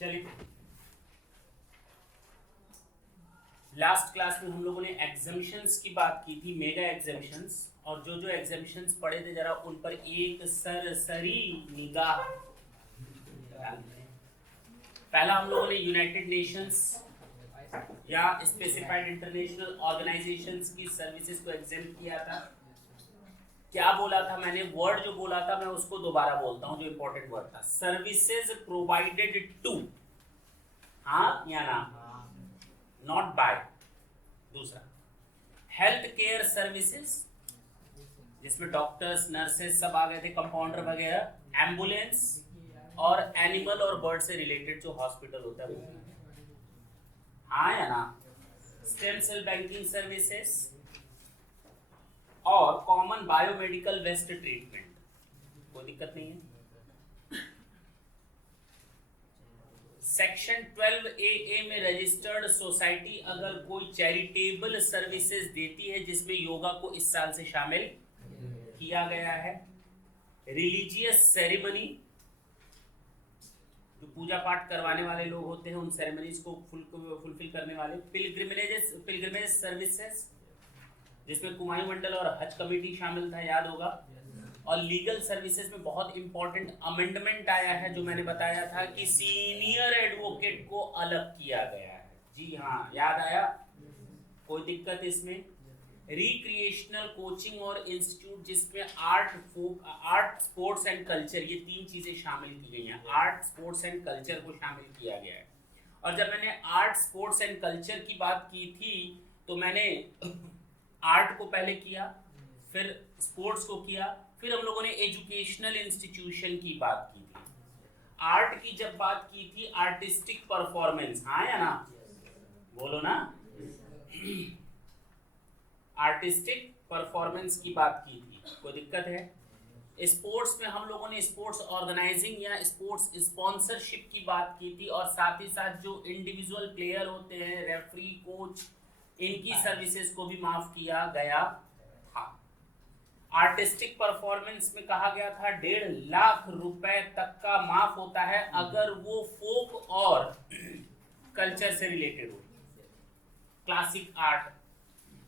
चलिए, last class में हम लोगों ने एग्जामिशंस की बात की थी, मेगा एग्जामिशंस, और जो जो एग्जामिशंस पढ़े थे जरा उन पर एक सरसरी निगाह डालते हैं। पहला हम लोगों ने यूनाइटेड नेशंस या स्पेसिफाइड इंटरनेशनल ऑर्गेनाइजेशंस की सर्विसेज को एग्जाम किया था। क्या बोला था मैंने, वर्ड जो बोला था मैं उसको दोबारा बोलता हूं, जो इंपॉर्टेंट वर्ड था, सर्विसेज प्रोवाइडेड टू, हाँ या ना, नॉट बाय। दूसरा, हेल्थ केयर सर्विसेज, जिसमें डॉक्टर्स, नर्सेज सब आ गए थे, कंपाउंडर वगैरह, एम्बुलेंस और एनिमल और बर्ड से रिलेटेड जो हॉस्पिटल होता है वो, हाँ या ना, स्टेम सेल बैंकिंग सर्विसेज और कॉमन बायोमेडिकल वेस्ट ट्रीटमेंट, कोई दिक्कत नहीं है। सेक्शन 12AA में रजिस्टर्ड सोसाइटी अगर कोई चैरिटेबल सर्विसेज देती है, जिसमें योगा को इस साल से शामिल किया गया है, रिलीजियस सेरेमनी, जो पूजा पाठ करवाने वाले लोग होते हैं उन सेरेमनीज को फुलफिल करने वाले, पिलग्रिमेज सर्विसेज, जिसमें कुमायूं मंडल और हज कमेटी शामिल था, याद होगा। और लीगल सर्विसेज में बहुत इंपॉर्टेंट अमेंडमेंट आया है, जो मैंने बताया था कि सीनियर एडवोकेट को अलग किया गया है। जी हाँ, याद आया, कोई दिक्कत इसमें। रिक्रिएशनल कोचिंग और इंस्टीट्यूट, जिसमें आर्ट स्पोर्ट्स एंड कल्चर, ये तीन चीजें शामिल की गई हैं। आर्ट स्पोर्ट्स एंड कल्चर को शामिल किया गया है। और जब मैंने आर्ट स्पोर्ट्स एंड कल्चर की बात की थी तो मैंने आर्ट को पहले किया, फिर स्पोर्ट्स को किया, फिर हम लोगों ने एजुकेशनल इंस्टीट्यूशन की बात की थी। आर्ट की जब बात की थी, आर्टिस्टिक परफॉर्मेंस, हाँ या ना, बोलो ना, आर्टिस्टिक परफॉर्मेंस की बात की थी, कोई दिक्कत है। स्पोर्ट्स में हम लोगों ने स्पोर्ट्स ऑर्गेनाइजिंग या स्पोर्ट्स स्पॉन्सरशिप की बात की थी, और साथ ही साथ जो इंडिविजुअल प्लेयर होते हैं, रेफरी, कोच, इनकी सर्विसेज को भी माफ किया गया था। आर्टिस्टिक परफॉर्मेंस में कहा गया था 1.5 लाख रुपए तक का माफ होता है अगर वो फोक और कल्चर से रिलेटेड हो, क्लासिक आर्ट,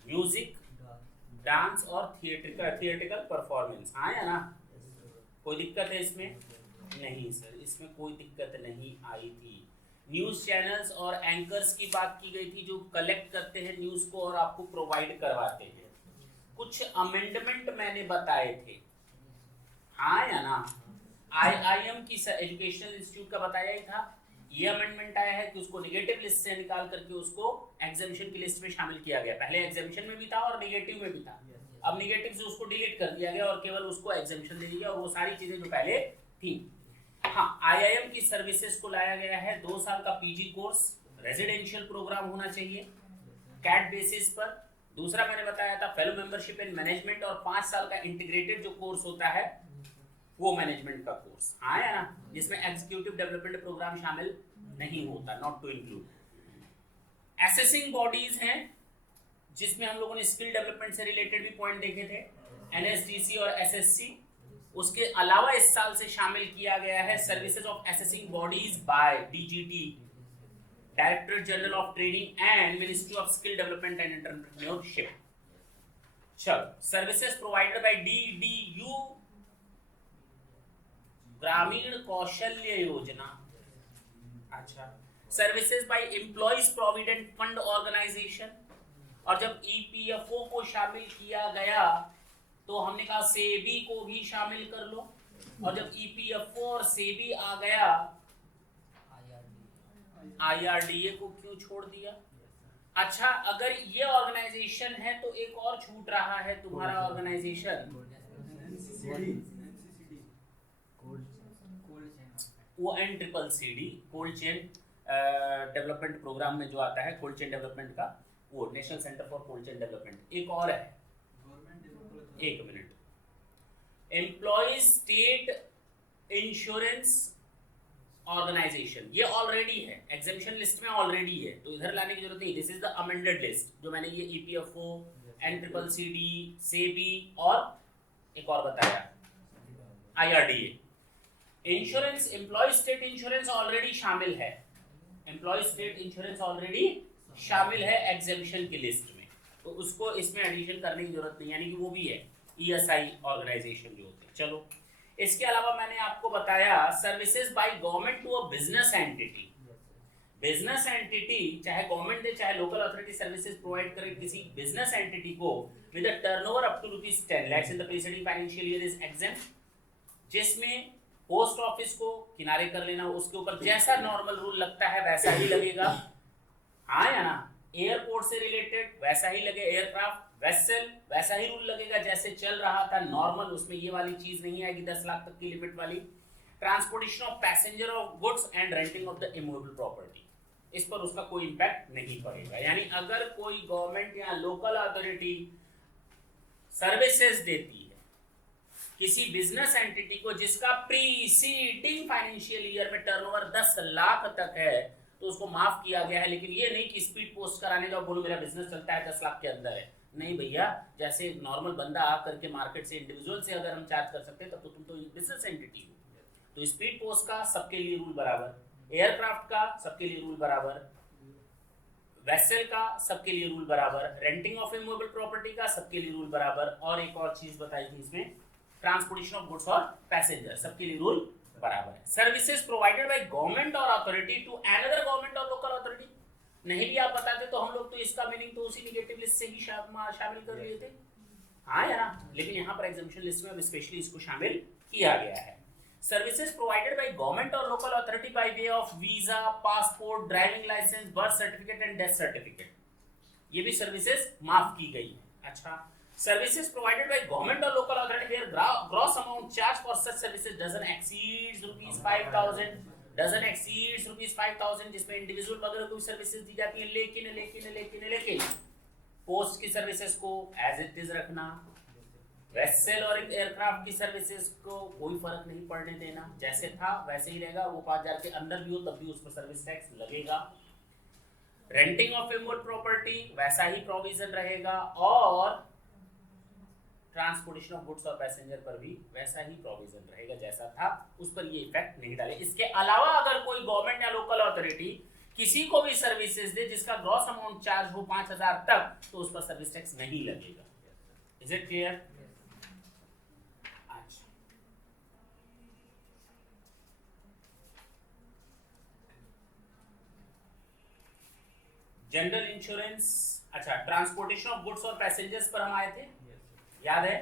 म्यूजिक, डांस और थिएट्रिकल परफॉर्मेंस, हाँ या ना, कोई दिक्कत है इसमें? नहीं सर, इसमें कोई दिक्कत नहीं आई थी। न्यूज चैनल्स और एंकर्स की बात की गई थी, जो कलेक्ट करते हैं न्यूज को और आपको प्रोवाइड करवाते हैं। कुछ अमेंडमेंट मैंने बताए थे, हाँ या ना। IIM की एजुकेशनल इंस्टीट्यूट का बताया ही था। ये अमेंडमेंट आया है कि उसको नेगेटिव लिस्ट से निकाल करके उसको एग्जामिशन की लिस्ट में शामिल किया गया। पहले एग्जामिशन में भी था और नेगेटिव में भी था, अब नेगेटिव से उसको डिलीट कर दिया गया और केवल उसको एग्जामिशन दे दिया, और वो सारी चीजें जो पहले थी। हाँ, IIM की सर्विसेज को लाया गया है। 2 साल का PG कोर्स, रेजिडेंशियल प्रोग्राम होना चाहिए कैट बेसिस पर। दूसरा मैंने बताया था फेलो मेंबरशिप इन मैनेजमेंट, और 5 साल का इंटीग्रेटेड जो कोर्स होता है वो मैनेजमेंट का कोर्स, हाँ या ना, जिसमें एग्जीक्यूटिव डेवलपमेंट प्रोग्राम शामिल नहीं होता, not to include. Assessing bodies हैं, जिसमें हम लोगों ने स्किल डेवलपमेंट से रिलेटेड भी पॉइंट देखे थे, NSDC और SSC। उसके अलावा इस साल से शामिल किया गया है services of assessing bodies by DGT, director general of training and ministry of skill development and entrepreneurship. चलो, services provided by DDU, Grameen Kaushalya Yojana. अच्छा, services by employees provident fund organisation. और जब EPFO को शामिल किया गया तो हमने कहा सेबी को भी शामिल कर लो, और जब EPFO और सेबी आ गया, IRDA को क्यों छोड़ दिया? अच्छा, अगर ये ऑर्गेनाइजेशन है तो एक और छूट रहा है तुम्हारा ऑर्गेनाइजेशन, वो NCCD, cold chain development programme में जो आता है, कोल्ड चेन डेवलपमेंट का, वो national centre for cold chain development. एक और है, एक minute, employees state insurance organisation, ये ऑलरेडी है, एग्जामिशन लिस्ट में ऑलरेडी है, तो इधर लाने की जरूरत नहीं। This is the amended list, जो मैंने ये EPFO, NCCD, सेबी और एक और बताया IRDA। Insurance, employ state insurance already शामिल है, एम्प्लॉय स्टेट इंश्योरेंस ऑलरेडी शामिल है एग्जेम्पशन की लिस्ट में, तो उसको इसमें एडिशन करने की जरूरत नहीं, यानी कि वो भी है ईएसआई ऑर्गेनाइजेशन जो होते हैं। चलो, इसके अलावा मैंने आपको बताया services by government to a business entity. Business entity चाहे गवर्नमेंट दे चाहे लोकल अथॉरिटी सर्विसेज प्रोवाइड करे किसी बिजनेस एंटिटी को with a turnover up to ₹10 lakhs in the preceding financial year is exempt, जिसमें पोस्ट ऑफिस को किनारे कर लेना, उसके ऊपर जैसा नॉर्मल रूल लगता है वैसा ही लगेगा, हाँ या ना। एयरपोर्ट से रिलेटेड वैसा ही लगे, एयरक्राफ्ट वेसल वैसा ही रूल लगेगा जैसे चल रहा था नॉर्मल, उसमें ये वाली चीज नहीं आएगी 10 लाख तक की लिमिट वाली। Transportation of passenger of goods and renting of the immovable property, इस पर उसका कोई इंपैक्ट नहीं पड़ेगा। यानी अगर कोई गवर्नमेंट या लोकल अथॉरिटी सर्विसेज देती है किसी बिजनेस एंटिटी को जिसका प्रीसीडिंग फाइनेंशियल ईयर में टर्नओवर 10 लाख तक है, तो उसको माफ किया गया है। लेकिन ये नहीं कि स्पीड पोस्ट कराने का बोलो मेरा बिजनेस चलता है 10 लाख के अंदर है, नहीं भैया, जैसे नॉर्मल बंदा आ करके मार्केट से इंडिविजुअल से अगर हम चार्ज कर सकते हैं तब तो तुम तो बिजनेस एंटिटी हो। तो स्पीड पोस्ट का सबके लिए रूल बराबर, एयरक्राफ्ट का सबके लिए रूल बराबर, वेसल का सबके लिए रूल बराबर, रेंटिंग ऑफ इमूवेबल प्रॉपर्टी का सबके लिए रूल बराबर, और एक और चीज बताई थी इसमें ट्रांसपोर्टेशन ऑफ गुड्स और पैसेंजर, सबके लिए रूल बराबर है। सर्विसेज प्रोवाइडेड बाय गवर्नमेंट और अथॉरिटी टू अनदर गवर्नमेंट और लोकल अथॉरिटी, नहीं भी आप बताते तो हम लोग तो इसका मीनिंग तो उसी नेगेटिव लिस्ट से ही शामिल कर लिए थे, हाँ या ना। लेकिन यहाँ पर एग्जामिशन लिस्ट में अब स्पेशली इसको शामिल किया गया है। सर्विसेज प्रोवाइडेड बाय गवर्नमेंट और local authority by way of visa, passport, driving licence, birth certificate and death certificate, ये भी सर्विसेज माफ की गई है। अच्छा, सर्विसेज प्रोवाइडेड बाय गवर्नमेंट और local authority where gross amount charge for such services doesn't exceed ₹5,000, doesn't exceed ₹5,000, जिसमें individual वगैरह को सर्विसेज दी जाती है। लेकिन लेकिन लेकिन लेकिन पोस्ट की सर्विसेज को एज इट इज रखना, वेसल और एयरक्राफ्ट की सर्विसेज को कोई फर्क नहीं पड़ने देना, जैसे था वैसे ही रहेगा। वो 5,000 के अंदर भी हो तब भी उस पर सर्विस टैक्स लगेगा। रेंटिंग ऑफ इमूवेबल प्रॉपर्टी वैसा ही प्रोविजन रहेगा, और ट्रांसपोर्टेशन ऑफ गुड्स और पैसेंजर पर भी वैसा ही प्रोविजन रहेगा जैसा था, उस पर ये इफेक्ट नहीं डाले। इसके अलावा अगर कोई गवर्नमेंट या लोकल अथॉरिटी किसी को भी सर्विसेज दे जिसका ग्रॉस अमाउंट चार्ज हो 5,000 तक, तो उस पर सर्विस टैक्स नहीं लगेगा। Is it clear? General insurance, अच्छा, ट्रांसपोर्टेशन ऑफ गुड्स और पैसेंजर्स पर हम आए थे, याद है?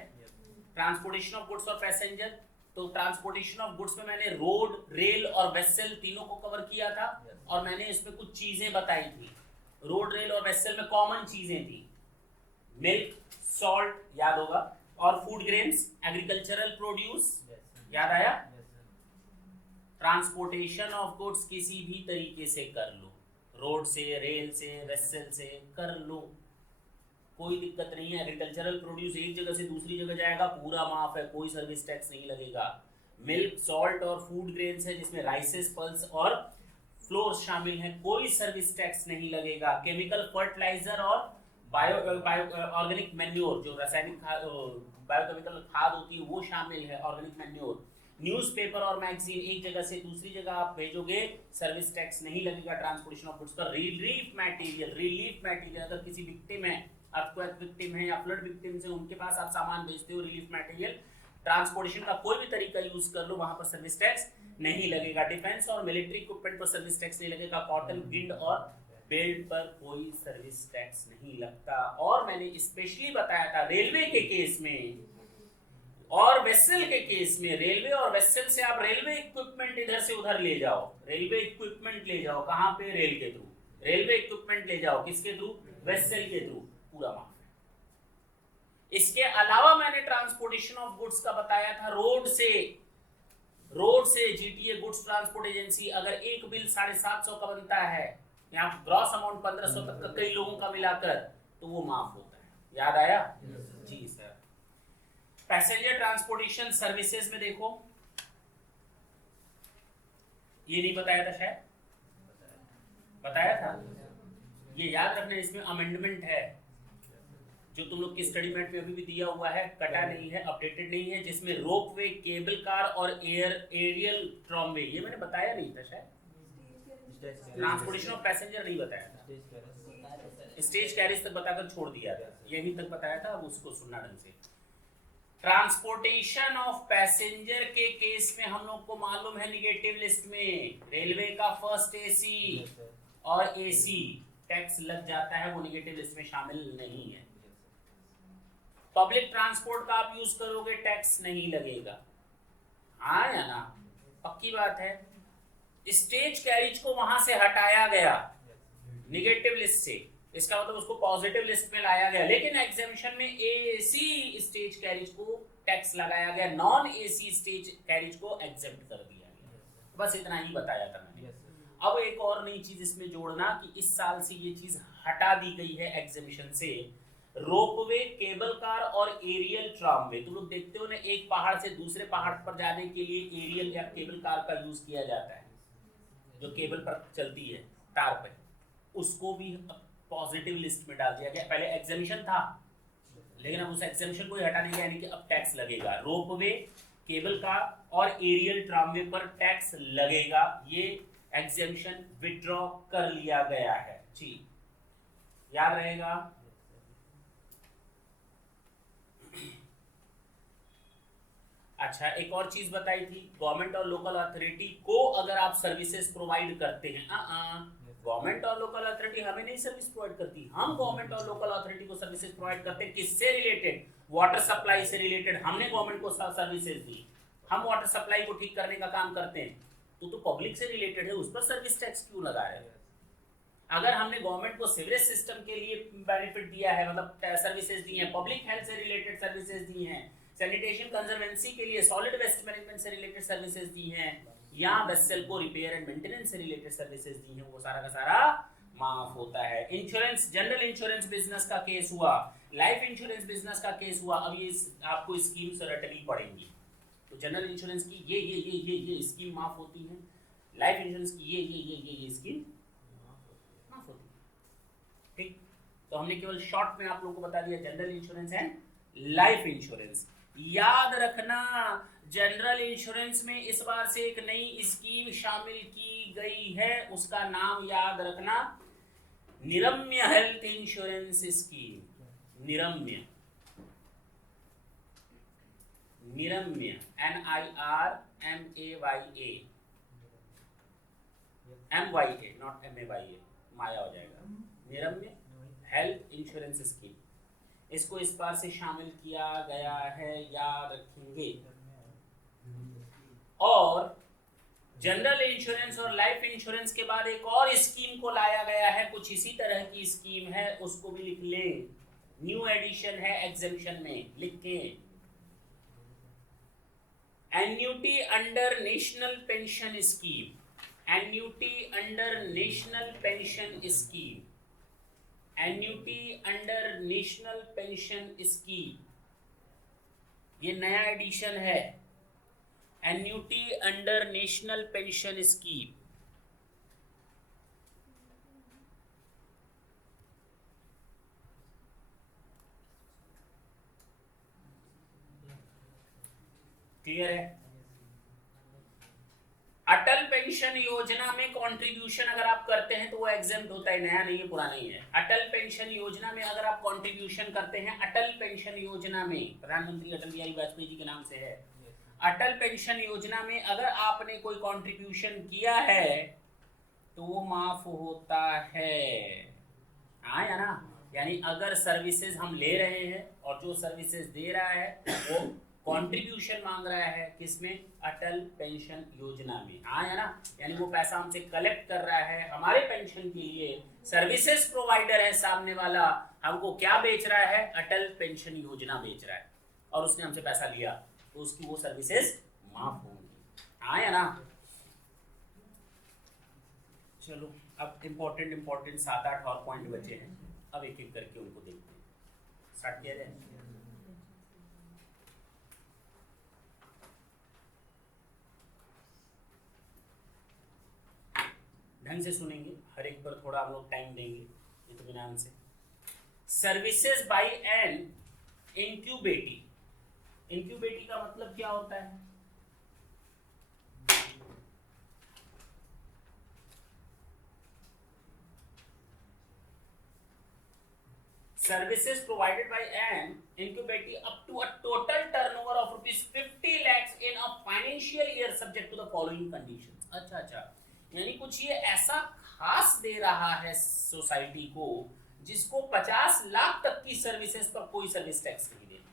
ट्रांसपोर्टेशन ऑफ गुड्स और पैसेंजर, तो ट्रांसपोर्टेशन ऑफ गुड्स में मैंने रोड, रेल और वेसल तीनों को कवर किया था, और मैंने इसमें कुछ चीजें बताई थी। रोड, रेल और वेसल में कॉमन चीजें थी, मिल्क, सॉल्ट, याद होगा, और फूड ग्रेन्स, एग्रीकल्चरल प्रोड्यूस, याद आया? ट्रांसपोर्टेशन ऑफ गुड्स किसी भी तरीके से कर लो, रोड से, रेल से, वेसल से कर लो, कोई दिक्कत नहीं है। एग्रीकल्चरल प्रोड्यूस एक जगह से दूसरी जगह जाएगा, पूरा माफ है, कोई सर्विस टैक्स नहीं लगेगा। मिल्क, सॉल्ट और फूड ग्रेन्स है जिसमें राइसेस, पल्स और फ्लोर्स शामिल हैं, कोई सर्विस टैक्स नहीं लगेगा। केमिकल फर्टिलाइजर और ऑर्गेनिक मैन्योर, जो रासायनिक बायोकेमिकल खाद होती है वो शामिल है, ऑर्गेनिक मैन्योर। न्यूज़पेपर और मैगजीन एक जगह से दूसरी जगह आप भेजोगे, सर्विस टैक्स नहीं लगेगा ट्रांसपोर्टेशन ऑफ गुड्स पर। रिलीफ मटेरियल, अगर किसी विक्टिम है, अर्थक्वेक विक्टिम है या फ्लड विक्टिम्स है, उनके पास आप सामान भेजते हो, रिलीफ मटेरियल, ट्रांसपोर्टेशन का कोई भी तरीका यूज कर लो, वहां पर सर्विस टैक्स नहीं लगेगा। डिफेंस और मिलिट्री इक्विपमेंट पर सर्विस टैक्स नहीं लगेगा। कॉटन, गिंड और बेल्ट पर कोई सर्विस टैक्स नहीं लगता। और मैंने स्पेशली बताया था रेलवे के केस में और वेसल के केस में, रेलवे और वेसल से आप रेलवे इक्विपमेंट इधर से उधर ले जाओ, रेलवे इक्विपमेंट ले जाओ, कहां पे? रेल के थ्रू। रेलवे इक्विपमेंट ले जाओ किसके थ्रू? वेसल के थ्रू, पूरा माफ है। इसके अलावा मैंने ट्रांसपोर्टेशन ऑफ गुड्स का बताया था रोड से जीटीए गुड्स ट्रांसपोर्ट एजेंसी, अगर एक बिल 750 का बनता है, यहाँ ग्रॉस अमाउंट 1500 तक का कई लोगों का मिलाकर, तो वो माफ होता है। याद आया? जी सर। पैसेंजर ट्रांसपोर्टेशन सर्विसेज में देखो, ये नहीं बताया था शायद, बताया था, ये याद रखना, इसमें अमेंडमेंट है जो तुम लोग की स्टडी मैट में अभी भी दिया हुआ है, कटा नहीं है, अपडेटेड नहीं है, जिसमें रोपवे, केबल कार और एरियल ट्रॉमवे, ये मैंने बताया नहीं था शायद, ट्रांसपोर्टेशन ऑफ पैसेंजर नहीं बताया था, स्टेज कैरिज तक बताकर छोड़ दिया था, यहीं तक बताया था, अब उसको सुनना ढंग से। ट्रांसपोर्टेशन ऑफ पैसेंजर के केस में हम लोग को मालूम है निगेटिव लिस्ट में रेलवे का फर्स्ट एसी और एसी टैक्स लग जाता है, वो निगेटिव लिस्ट में शामिल नहीं है। पब्लिक ट्रांसपोर्ट का आप यूज करोगे टैक्स नहीं लगेगा, हाँ या ना, पक्की बात है। स्टेज कैरिज को वहां से हटाया गया निगेटिव लिस्ट से, इसका मतलब उसको पॉजिटिव लिस्ट में लाया गया, लेकिन एग्जेम्पशन में एसी स्टेज कैरिज को टैक्स लगाया गया, नॉन एसी स्टेज कैरिज को एग्जेम्प्ट कर दिया गया। बस इतना ही बताया था मैंने। अब एक और नई चीज इसमें जोड़ना कि इस साल से ये चीज हटा दी गई है एग्जेम्पशन से, रोपवे, केबल कार और एरियल ट्रामवे। तुम लोग देखते हो ना, एक पहाड़ से दूसरे पहाड़ पर जाने के लिए एरियल या केबल कार का यूज किया जाता है, जो केबल पर चलती है तार पर, उसको भी पॉजिटिव लिस्ट में डाल दिया गया। पहले एग्जेम्पशन था, लेकिन अब उस एग्जेम्पशन को ही हटाने गया, यानी कि अब टैक्स लगेगा। रोपवे, केबल कार और एरियल ट्रामवे पर टैक्स लगेगा, ये एग्जेम्पशन विथड्रॉ कर लिया गया है जी, याद रहेगा। अच्छा, एक और चीज बताई थी, गवर्नमेंट और लोकल अथॉरिटी को अगर आप सर्विसेज प्रोवाइड करते हैं, गवर्नमेंट और लोकल अथॉरिटी हमें नहीं सर्विस प्रोवाइड करती, हम गवर्नमेंट और लोकल अथॉरिटी को सर्विसेज प्रोवाइड करते हैं। किससे रिलेटेड? वाटर सप्लाई से रिलेटेड हमने गवर्नमेंट को सर्विसेज दी, हम वाटर सप्लाई को ठीक करने का काम करते हैं, तो पब्लिक से रिलेटेड है, उस पर सर्विस टैक्स क्यों लगा रहे हैं? अगर हमने गवर्नमेंट को सीवरेज सिस्टम के लिए बेनिफिट दिया है, मतलब सर्विसेज दी हैं, पब्लिक हेल्थ से रिलेटेड सर्विसेज दी हैं, सैनिटेशन कंजर्वेंसी के लिए सॉलिड वेस्ट मैनेजमेंट से रिलेटेड सर्विसेज दी हैं, या वेसल को रिपेयर एंड मेंटेनेंस से रिलेटेड सर्विसेज दी हैं, वो सारा का सारा माफ होता है। इंश्योरेंस, जनरल इंश्योरेंस बिजनेस का केस हुआ, लाइफ इंश्योरेंस बिजनेस का केस हुआ, अब ये आपको स्कीम्स रटनी पड़ेंगी। तो जनरल इंश्योरेंस की ये स्कीम माफ होती है, लाइफ इंश्योरेंस की ये स्कीम माफ होती है, ठीक। तो हमने केवल शॉर्ट में आप लोगों को बता दिया general insurance and life insurance. याद रखना, जनरल इंश्योरेंस में इस बार से एक नई स्कीम शामिल की गई है, उसका नाम याद रखना, Nirmaya health insurance scheme. Nirmaya, Nirmaya, NIRMAYA, MYA, not MAYA, Maya हो जाएगा। निरम्य हेल्थ इंश्योरेंस स्कीम, इसको इस बार से शामिल किया गया है, याद रखेंगे। और जनरल इंश्योरेंस और लाइफ इंश्योरेंस के बाद एक और स्कीम को लाया गया है, कुछ इसी तरह की स्कीम है, उसको भी लिख ले, न्यू एडिशन है एग्जेम्पशन में, लिख के, annuity under national pension scheme, annuity under national pension scheme, annuity under national pension scheme, ये नया एडिशन है, annuity under national pension scheme. Clear है? अटल पेंशन योजना में कंट्रीब्यूशन अगर आप करते हैं तो वो एग्जेम्प्ट होता है, नया नहीं है, पुराना ही है। अटल पेंशन योजना में अगर आप कंट्रीब्यूशन करते हैं, अटल पेंशन योजना में, प्रधानमंत्री अटल बिहारी वाजपेयी जी के नाम से है, अटल पेंशन योजना में अगर आपने कोई कंट्रीब्यूशन किया है तो वो माफ होता है, हाँ या ना। यानी अगर सर्विसेज हम ले रहे हैं और जो सर्विसेज दे रहा है वो कंट्रीब्यूशन मांग रहा है, किसमें? अटल पेंशन योजना में, हाँ या ना। यानी वो पैसा हमसे कलेक्ट कर रहा है हमारे पेंशन के लिए, सर्विसेज प्रोवाइडर है सामने वाला, हमको क्या बेच रहा है? अटल पेंशन योजना बेच रहा है, और उसने हमसे पैसा लिया, तो उसकी वो सर्विसेज माफ होंगी, हाँ या ना। चलो, अब इम्पोर्टेंट 7-8 और पॉइंट बचे हैं, अब एक एक करके उनको देखते हैं। स्टार्ट किया जाए। ढंग से सुनेंगे, हर एक पर थोड़ा हम लोग टाइम देंगे इत्मीनान से। Services by an incubatee. Incubatee का मतलब क्या होता है? Services provided by an incubator up to a total turnover of rupees 50 lakhs in a financial year subject to the following conditions। अच्छा, यानी कुछ ये ऐसा खास दे रहा है सोसाइटी को जिसको 50 लाख तक की सर्विसेज पर कोई सर्विस टैक्स नहीं देना।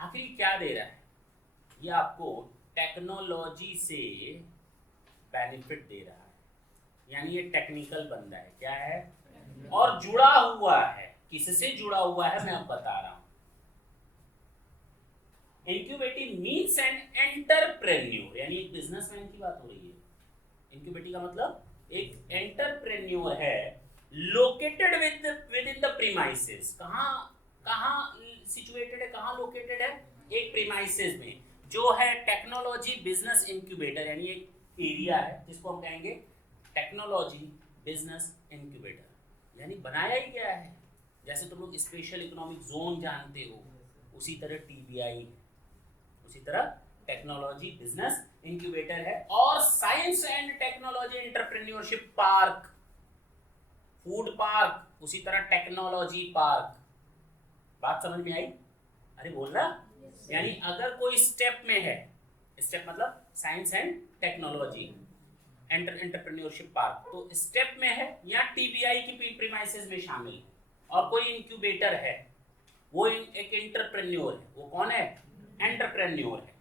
आखिर क्या दे रहा है? ये आपको टेक्नोलॉजी से बेनिफिट दे रहा है, यानी ये टेक्निकल बंदा है। क्या है? और जुड़ा हुआ है। किससे जुड़ा हुआ है मैं अब बता रहा हूं। इंक्यूबेटिव मीन्स एन एंटरप्रेन्योर, यानी एक बिजनेसमैन की बात हो रही है। इंक्यूबेटिव का मतलब एक एंटरप्रेन्योर है, located with in the premises. कहां सिचुएटेड है, कहां लोकेटेड है? एक प्रीमाइसेस में, जो है टेक्नोलॉजी बिजनेस इंक्यूबेटर, यानी एक एरिया है जिसको हम कहेंगे टेक्नोलॉजी बिजनेस इंक्यूबेटर। यानी बनाया ही गया है। जैसे तुम लोग स्पेशल इकोनॉमिक जोन जानते हो, उसी तरह टीबीआई है, उसी तरह टेक्नोलॉजी बिजनेस इंक्यूबेटर है। और science and technology entrepreneurship park, food park, उसी तरह टेक्नोलॉजी पार्क। बात समझ में आई? अरे बोल रहा। यानी अगर कोई स्टेप में है, स्टेप मतलब science and technology entrepreneurship park, तो स्टेप में है या टीबीआई की प्रीमाइसेस में शामिल है, और कोई इंक्यूबेटर है, वो एक एंटरप्रेन्योर है। वो कौन है? एंटरप्रेन्योर है।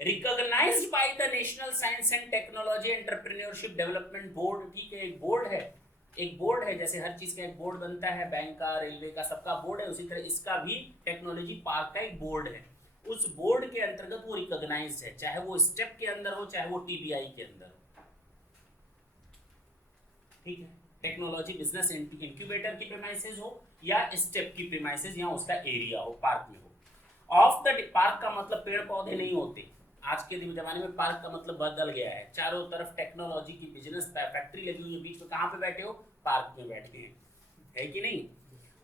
Recognised by the national science and technology entrepreneurship development board. ठीक है, एक बोर्ड है, एक बोर्ड है। जैसे हर चीज का एक बोर्ड बनता है, बैंक का, रेलवे का, सबका बोर्ड है, उसी तरह इसका भी टेक्नोलॉजी पार्क का एक बोर्ड है। उस बोर्ड के अंतर्गत वो रिकॉग्नाइज्ड है, चाहे वो स्टेप के अंदर हो, चाहे वो टीबीआई के अंदर हो। ठीक है, टेक्नोलॉजी बिजनेस इंक्यूबेटर की प्रीमाइसेस हो या स्टेप की प्रीमाइसेस, या उसका एरिया हो, पार्क में हो। ऑफ द पार्क का मतलब पेड़ पौधे नहीं होते। आज के जमाने में पार्क का मतलब बदल गया है। चारों तरफ टेक्नोलॉजी की बिजनेस फैक्ट्री लगी हुई है, बीच में कहां पे बैठे हो? पार्क में बैठे हैं, है कि नहीं?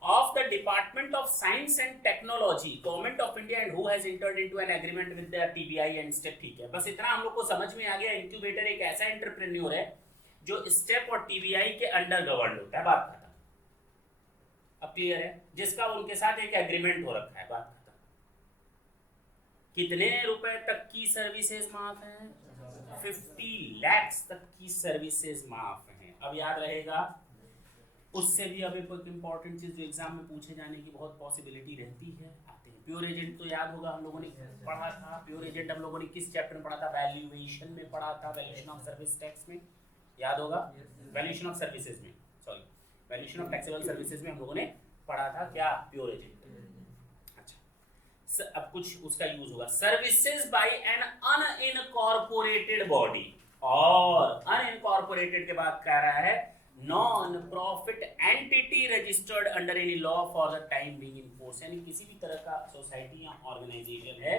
Of the department of science and technology, government of India, and who has entered into an agreement with the TBI and step. ठीक है, बस इतना हम लोग को समझ में आ गया। इंक्यूबेटर एक ऐसा एंटरप्रेन्योर है जो स्टेप और टीबीआई के अंडर गवर्न होता है। बात खत्म। अब क्लियर है? जिसका उनके साथ एक एग्रीमेंट हो रखा है। बात खत्म। कितने रुपए तक की सर्विसेज माफ है? 50 लाख तक की सर्विसेज माफ है। अब याद रहेगा। उससे भी अब एक इंपॉर्टेंट चीज जो एग्जाम में पूछे जाने की बहुत पॉसिबिलिटी रहती है, आते हैं। प्योर एजेंट तो याद होगा, हम लोगों ने पढ़ा था। प्योर एजेंट हम लोगों ने किस चैप्टर में पढ़ा था? वैल्यूएशन में पढ़ा था, वैल्यूएशन ऑफ सर्विस टैक्स में, याद होगा। वैल्यूएशन ऑफ सर्विसेज में, sorry, valuation of taxable services में हम लोगों ने पढ़ा था क्या? Pure agent. अच्छा, अब कुछ उसका यूज होगा। Services by an unincorporated body, और अनइनकॉर्पोरेटेड के बाद कह रहा है non profit entity registered under any law for the time being in force. यानी किसी भी तरह का सोसाइटी या ऑर्गेनाइजेशन है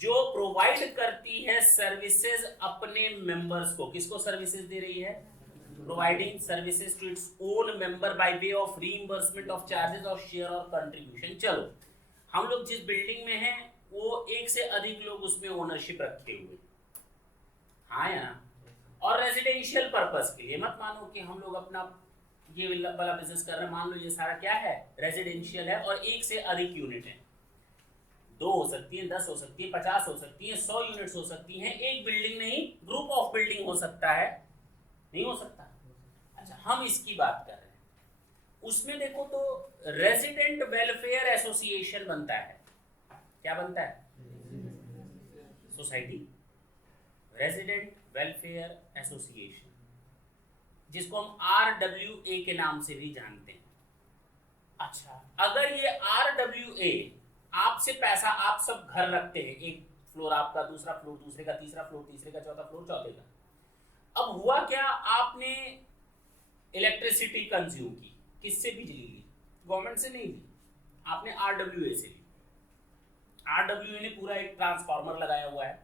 जो प्रोवाइड करती है सर्विसेज अपने मेंबर्स को। किसको सर्विसेज दे रही है? Providing services to its own member by way of reimbursement of charges और शेयर और कंट्रीब्यूशन। चलो, हम लोग जिस बिल्डिंग में हैं वो एक से अधिक लोग उसमें ओनरशिप रखे हुए, हाँ या ना? और रेजिडेंशियल पर्पस के लिए। मत मानो कि हम लोग अपना ये वाला बिजनेस कर रहे हैं, मान लो ये सारा क्या है? रेजिडेंशियल है, और एक से अधिक यूनिट है। 2 हो सकती है, 10 हो सकती है, 50 हो सकती है, 100 यूनिट्स हो सकती हैं। एक बिल्डिंग नहीं, ग्रुप ऑफ बिल्डिंग हो सकता है, नहीं हो सकता? अच्छा, हम इसकी बात कर रहे हैं। उसमें देखो तो रेजिडेंट वेलफेयर एसोसिएशन बनता है। क्या बनता है? सोसाइटी रेजिडेंट वेलफेयर एसोसिएशन, जिसको हम RWA के नाम से भी जानते हैं। अच्छा, अगर ये RWA आपसे पैसा, आप सब घर रखते हैं, एक फ्लोर आपका, दूसरा फ्लोर दूसरे का, तीसरा फ्लोर तीसरे का, चौथा फ्लोर चौथे का। अब हुआ क्या? आपने इलेक्ट्रिसिटी कंज्यूम की, किससे बिजली ली? गवर्नमेंट से नहीं ली, आपने RWA से ली। RWA ने पूरा एक ट्रांसफार्मर लगाया हुआ है,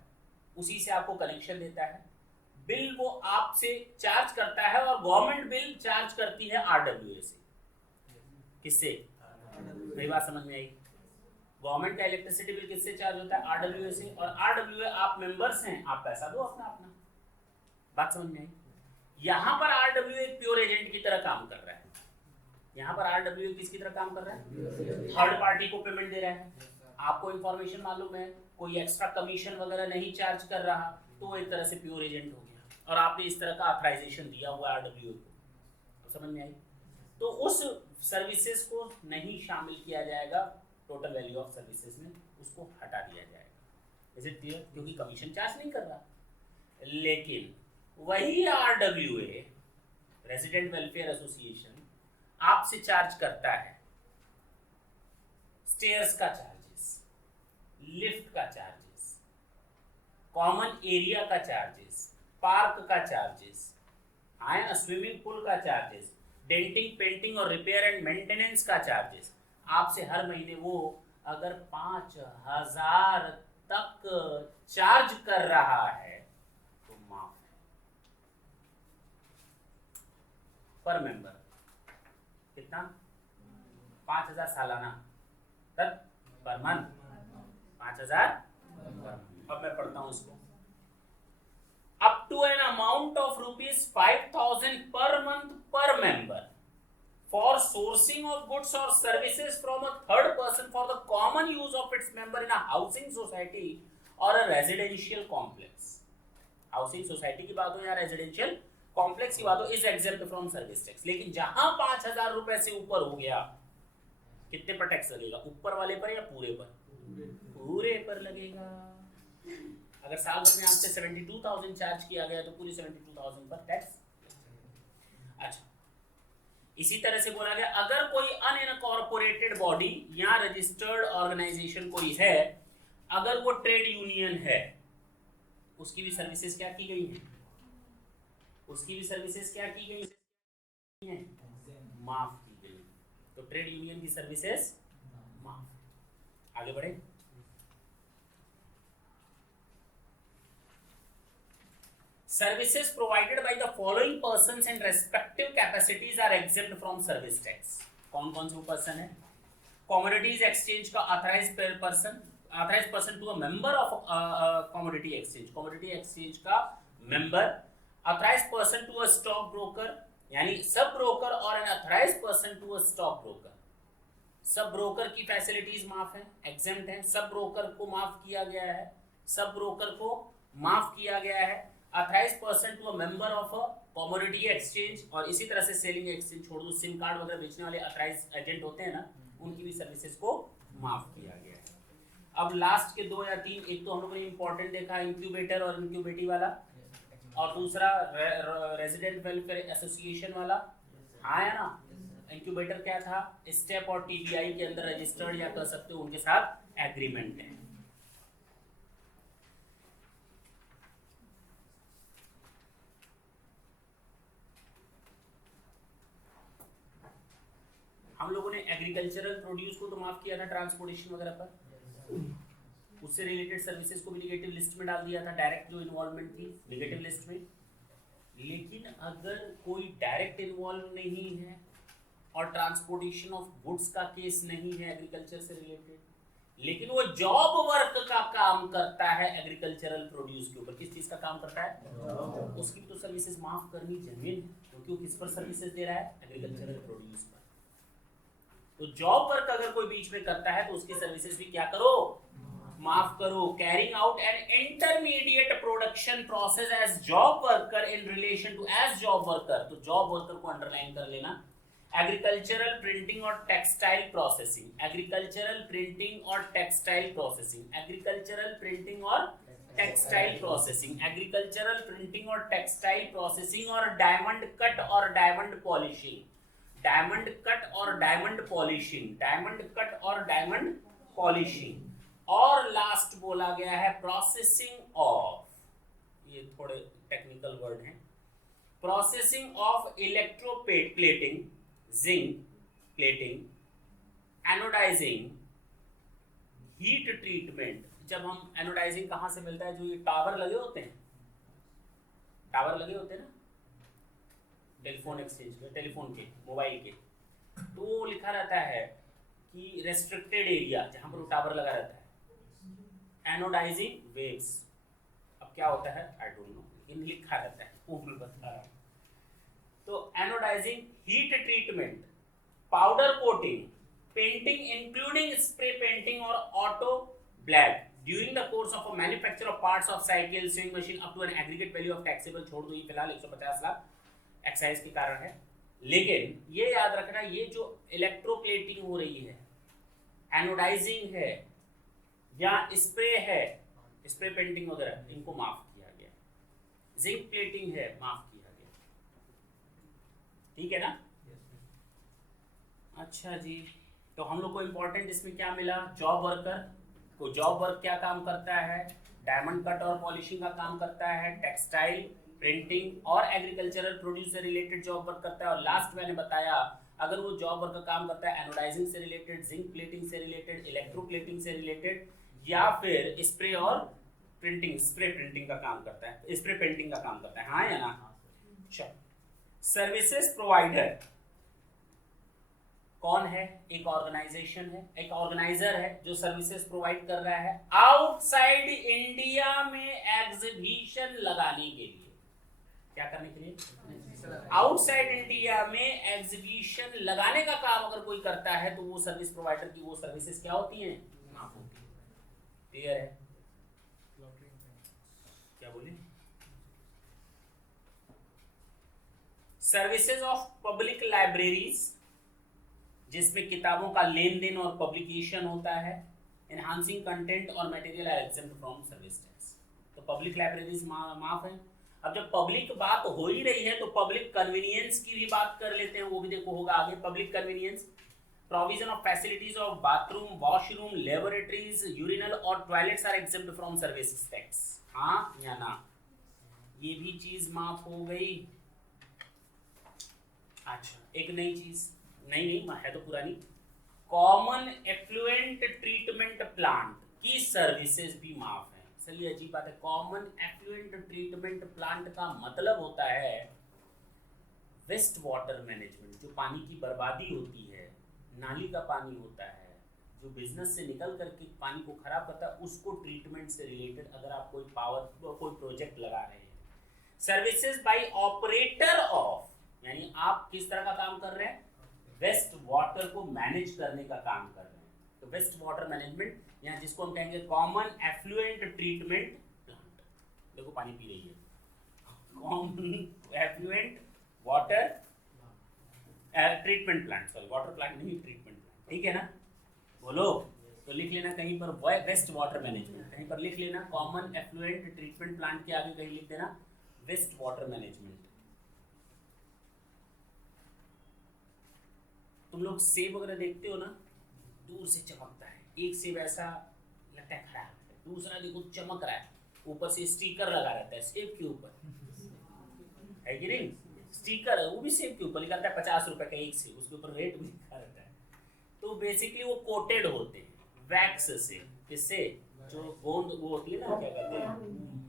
उसी से आपको कनेक्शन देता है। बिल वो आपसे चार्ज करता है और गवर्नमेंट बिल चार्ज करती है आरडब्ल्यूए से। किससे? मेरी बात समझ में आई? गवर्नमेंट का इलेक्ट्रिसिटी बिल किससे चार्ज होता है? आरडब्ल्यूए से। और आरडब्ल्यूए आप मेंबर्स हैं, आप पैसा दो अपना अपना। बात समझ में आई? यहां पर आरडब्ल्यूए एक प्योर एजेंट की तरह काम कर रहा है। यहां पर आरडब्ल्यूए किसकी तरह काम कर रहा है? थर्ड पार्टी को पेमेंट दे रहा है। आपको इंफॉर्मेशन मालूम है, कोई एक्स्ट्रा कमीशन वगैरह नहीं चार्ज कर रहा, तो वो एक तरह से प्योर एजेंट हो गया और आपने इस तरह का ऑथराइजेशन दिया हुआ आरडब्ल्यूए को। समझ में आई? तो उस सर्विसेज को नहीं शामिल किया जाएगा टोटल वैल्यू ऑफ सर्विसेज में, उसको हटा दिया जाएगा। Is it clear? क्योंकि कमीशन चार्ज नहीं कर रहा। लेकिन वही आरडब्ल्यूए, रेजिडेंट वेलफेयर एसोसिएशन, आपसे चार्ज करता है स्टेयर्स का चार्जेस, लिफ्ट का चार्जेस, कॉमन एरिया का चार्जेस, पार्क का चार्जेस, है ना, स्विमिंग पूल का चार्जेस, डेंटिंग पेंटिंग और रिपेयर एंड मेंटेनेंस का चार्जेस। आपसे हर महीने वो अगर 5,000 तक चार्ज कर रहा है तो माफ है पर मेंबर। कितना? 5,000 सालाना, तब पर मंथ 5,000। अब मैं पढ़ता हूं इसको। Up to an amount of ₹5,000 per month per member for sourcing of goods or services from a third person for the common use of its member in a housing society or a residential complex। Housing society की बात हो या residential complex की बात हो, is exempt from service tax. लेकिन जहां 5,000 रुपए से ऊपर हो गया, कितने पर टैक्स लगेगा? ऊपर वाले पर या पूरे पर? पूरे पर लगेगा। अगर साल भर में आपसे 72,000 चार्ज किया गया तो पूरी 72,000 पर टैक्स। अच्छा, इसी तरह से बोला गया अगर कोई अनइनकॉर्पोरेटेड बॉडी या रजिस्टर्ड ऑर्गेनाइजेशन कोई है, अगर वो ट्रेड यूनियन है, उसकी भी सर्विसेज क्या की गई है? उसकी भी सर्विसेज क्या की गई है? माफ की गई। तो ट्रेड यूनियन की सर्विसेज माफ। आगे बढ़े। Services provided by the following persons and respective capacities are exempt from service tax। कौन कौन से वो पर्सन है? Commodities exchange का authorized person to a member of commodity exchange, commodity exchange का member, authorized person to a stock broker, यानी sub broker और an authorized person to a stock broker। Sub broker की facilities माफ है, exempt है। Sub broker को माफ किया गया है, सब ब्रोकर को माफ किया गया है। Authorised person to a member of a commodity exchange, और इसी तरह से सेलिंग एक्सचेंज छोड़ दो, सिम कार्ड वगैरह बेचने वाले अथराइज्ड एजेंट होते हैं ना, उनकी भी सर्विसेज को माफ किया गया है। अब लास्ट के 2 या 3, एक तो हम लोगों ने इंपॉर्टेंट देखा इंक्यूबेटर और इंक्यूबेटी वाला, और दूसरा रेजिडेंट वेलफेयर एसोसिएशन वाला। हाँ है ना, इंक्यूबेटर क्या था? स्टेप और टीबीआई के अंदर रजिस्टर्ड या कह सकते हो उनके साथ एग्रीमेंट है। हम लोगों ने एग्रीकल्चरल प्रोड्यूस को तो माफ किया था ट्रांसपोर्टेशन वगैरह पर, उससे रिलेटेड सर्विसेज को भी निगेटिव लिस्ट में डाल दिया था, डायरेक्ट जो इन्वॉल्वमेंट थी निगेटिव लिस्ट में। लेकिन अगर कोई डायरेक्ट इन्वॉल्व नहीं है और ट्रांसपोर्टेशन ऑफ गुड्स का केस नहीं है एग्रीकल्चर से रिलेटेड, लेकिन वो जॉब वर्क का काम करता है एग्रीकल्चरल प्रोड्यूस के ऊपर, किस चीज का काम करता है? उसकी तो सर्विसेज माफ करनी जमीन, क्योंकि वो किस पर सर्विसेज दे रहा है? एग्रीकल्चरल प्रोड्यूस पर। तो जॉब वर्क अगर कोई बीच में करता है तो उसकी सर्विसेज भी क्या करो? माफ करो। Carrying out an intermediate production process as job worker in relation to as job worker, तो जॉब वर्कर को अंडरलाइन कर लेना। एग्रीकल्चरल प्रिंटिंग और टेक्सटाइल प्रोसेसिंग, एग्रीकल्चरल प्रिंटिंग और टेक्सटाइल प्रोसेसिंग, एग्रीकल्चरल प्रिंटिंग और टेक्सटाइल प्रोसेसिंग, एग्रीकल्चरल प्रिंटिंग और textile processing, और diamond cut और डायमंड पॉलिशिंग, डायमंड कट और डायमंड पॉलिशिंग, डायमंड कट और डायमंड पॉलिशिंग। और लास्ट बोला गया है प्रोसेसिंग ऑफ, ये थोड़े टेक्निकल वर्ड हैं, processing of electroplating, zinc plating, anodising, heat treatment. जब हम एनोडाइजिंग कहाँ से मिलता है? जो ये टावर लगे होते हैं, टावर लगे होते हैं ना टेलीफोन एक्सचेंज के, टेलीफोन के, मोबाइल के, तो लिखा रहता है कि रेस्ट्रिक्टेड एरिया जहां पर वो टावर लगा रहता है, एनोडाइजिंग वेव्स। अब क्या होता है आई डोंट नो, लेकिन लिखा रहता है, वो मैं बता रहा हूँ। तो anodising, heat treatment, powder coating, painting including spray painting और auto black during the course of manufacture of parts of cycle sewing machine up to an aggregate value of taxable, छोड़ दो ये फिलहाल 150 लाख एक्साइज के कारण है। लेकिन ये याद रखना, ये जो इलेक्ट्रोप्लेटिंग हो रही है, एनोडाइजिंग है या स्प्रे है, स्प्रे पेंटिंग वगैरह, इनको माफ किया गया। जिंक प्लेटिंग है, माफ किया गया। ठीक है ना? अच्छा जी, तो हम लोग को इम्पोर्टेंट इसमें क्या मिला? जॉब वर्कर को, जॉब वर्क क्या काम करता है? डायमंड कट और पॉलिशिंग का काम करता है, टेक्सटाइल, प्रिंटिंग और एग्रीकल्चरल प्रोड्यूस से रिलेटेड जॉब वर्क करता है। और लास्ट मैंने बताया, अगर वो जॉब वर्क का काम करता है एनोडाइजिंग से रिलेटेड, जिंक प्लेटिंग से रिलेटेड, इलेक्ट्रो प्लेटिंग से रिलेटेड, या फिर स्प्रे और प्रिंटिंग, स्प्रे प्रिंटिंग का काम करता है, स्प्रे पेंटिंग का काम करता है, हाँ या ना? चलो, सर्विसेज प्रोवाइडर कौन है? एक ऑर्गेनाइजेशन है, एक ऑर्गेनाइजर है जो सर्विसेज प्रोवाइड कर रहा है आउटसाइड इंडिया में एग्जीबिशन लगाने के लिए। क्या करने के लिए? आउटसाइड इंडिया में एग्जीबिशन लगाने का काम अगर कोई करता है तो वो सर्विस प्रोवाइडर की वो सर्विसेज क्या होती हैं? माफ होती है। क्लियर है? क्या बोले? सर्विसेज ऑफ पब्लिक लाइब्रेरीज, जिसमें किताबों का लेन देन और पब्लिकेशन होता है, एनहांसिंग कंटेंट और material are exempt from service tax. तो पब्लिक लाइब्रेरीज माफ है। अब जब पब्लिक बात हो ही रही है तो पब्लिक कन्वीनियंस की भी बात कर लेते हैं, वो भी देखो होगा आगे। Public convenience, provision of facilities of bathroom, washroom, laboratories, urinal और toilets are exempt from service tax, हाँ या ना? ये भी चीज माफ हो गई। अच्छा, एक नई चीज, नहीं है तो पुरानी, कॉमन एफ्लुएंट ट्रीटमेंट प्लांट की सर्विसेज भी माफ है। चलिए, अजीब बात है। कॉमन एफ्लुएंट ट्रीटमेंट प्लांट का मतलब होता है वेस्ट वाटर मैनेजमेंट, जो पानी की बर्बादी होती है, नाली का पानी होता है जो बिजनेस से निकल करके पानी को खराब करता है, उसको ट्रीटमेंट से रिलेटेड अगर आप कोई प्रोजेक्ट लगा रहे हैं। सर्विसेज बाय ऑपरेटर ऑफ, यानी आप किस तरह का काम कर रहे हैं? वेस्ट वाटर को मैनेज करने का काम कर रहे हैं। तो वेस्ट वाटर मैनेजमेंट, यहाँ जिसको हम कहेंगे कॉमन एफ्लुएंट ट्रीटमेंट प्लांट। देखो पानी पी रही है, common effluent water treatment plant, sorry water plant नहीं, ट्रीटमेंट प्लांट। ठीक है ना? बोलो। तो लिख लेना कहीं पर वेस्ट वाटर मैनेजमेंट, कहीं पर लिख लेना कॉमन एफ्लुएंट ट्रीटमेंट प्लांट के आगे कहीं लिख देना वेस्ट वाटर मैनेजमेंट। तुम लोग सेब वगैरह देखते हो ना, दूर से चमकता है, एक सेब ऐसा लगता है खराब है, दूसरा देखो चमक रहा है, ऊपर से स्टिकर लगा रहता है सेब के ऊपर, है कि नहीं? स्टिकर है वो भी सेब के ऊपर लिखा रहता है 50 रुपए का एक सेब, उसके ऊपर रेट भी लिखा रहता है। तो बेसिकली वो कोटेड होते हैं वैक्स से, किससे? जो गोंद वो होती है ना, क्या कहते हैं,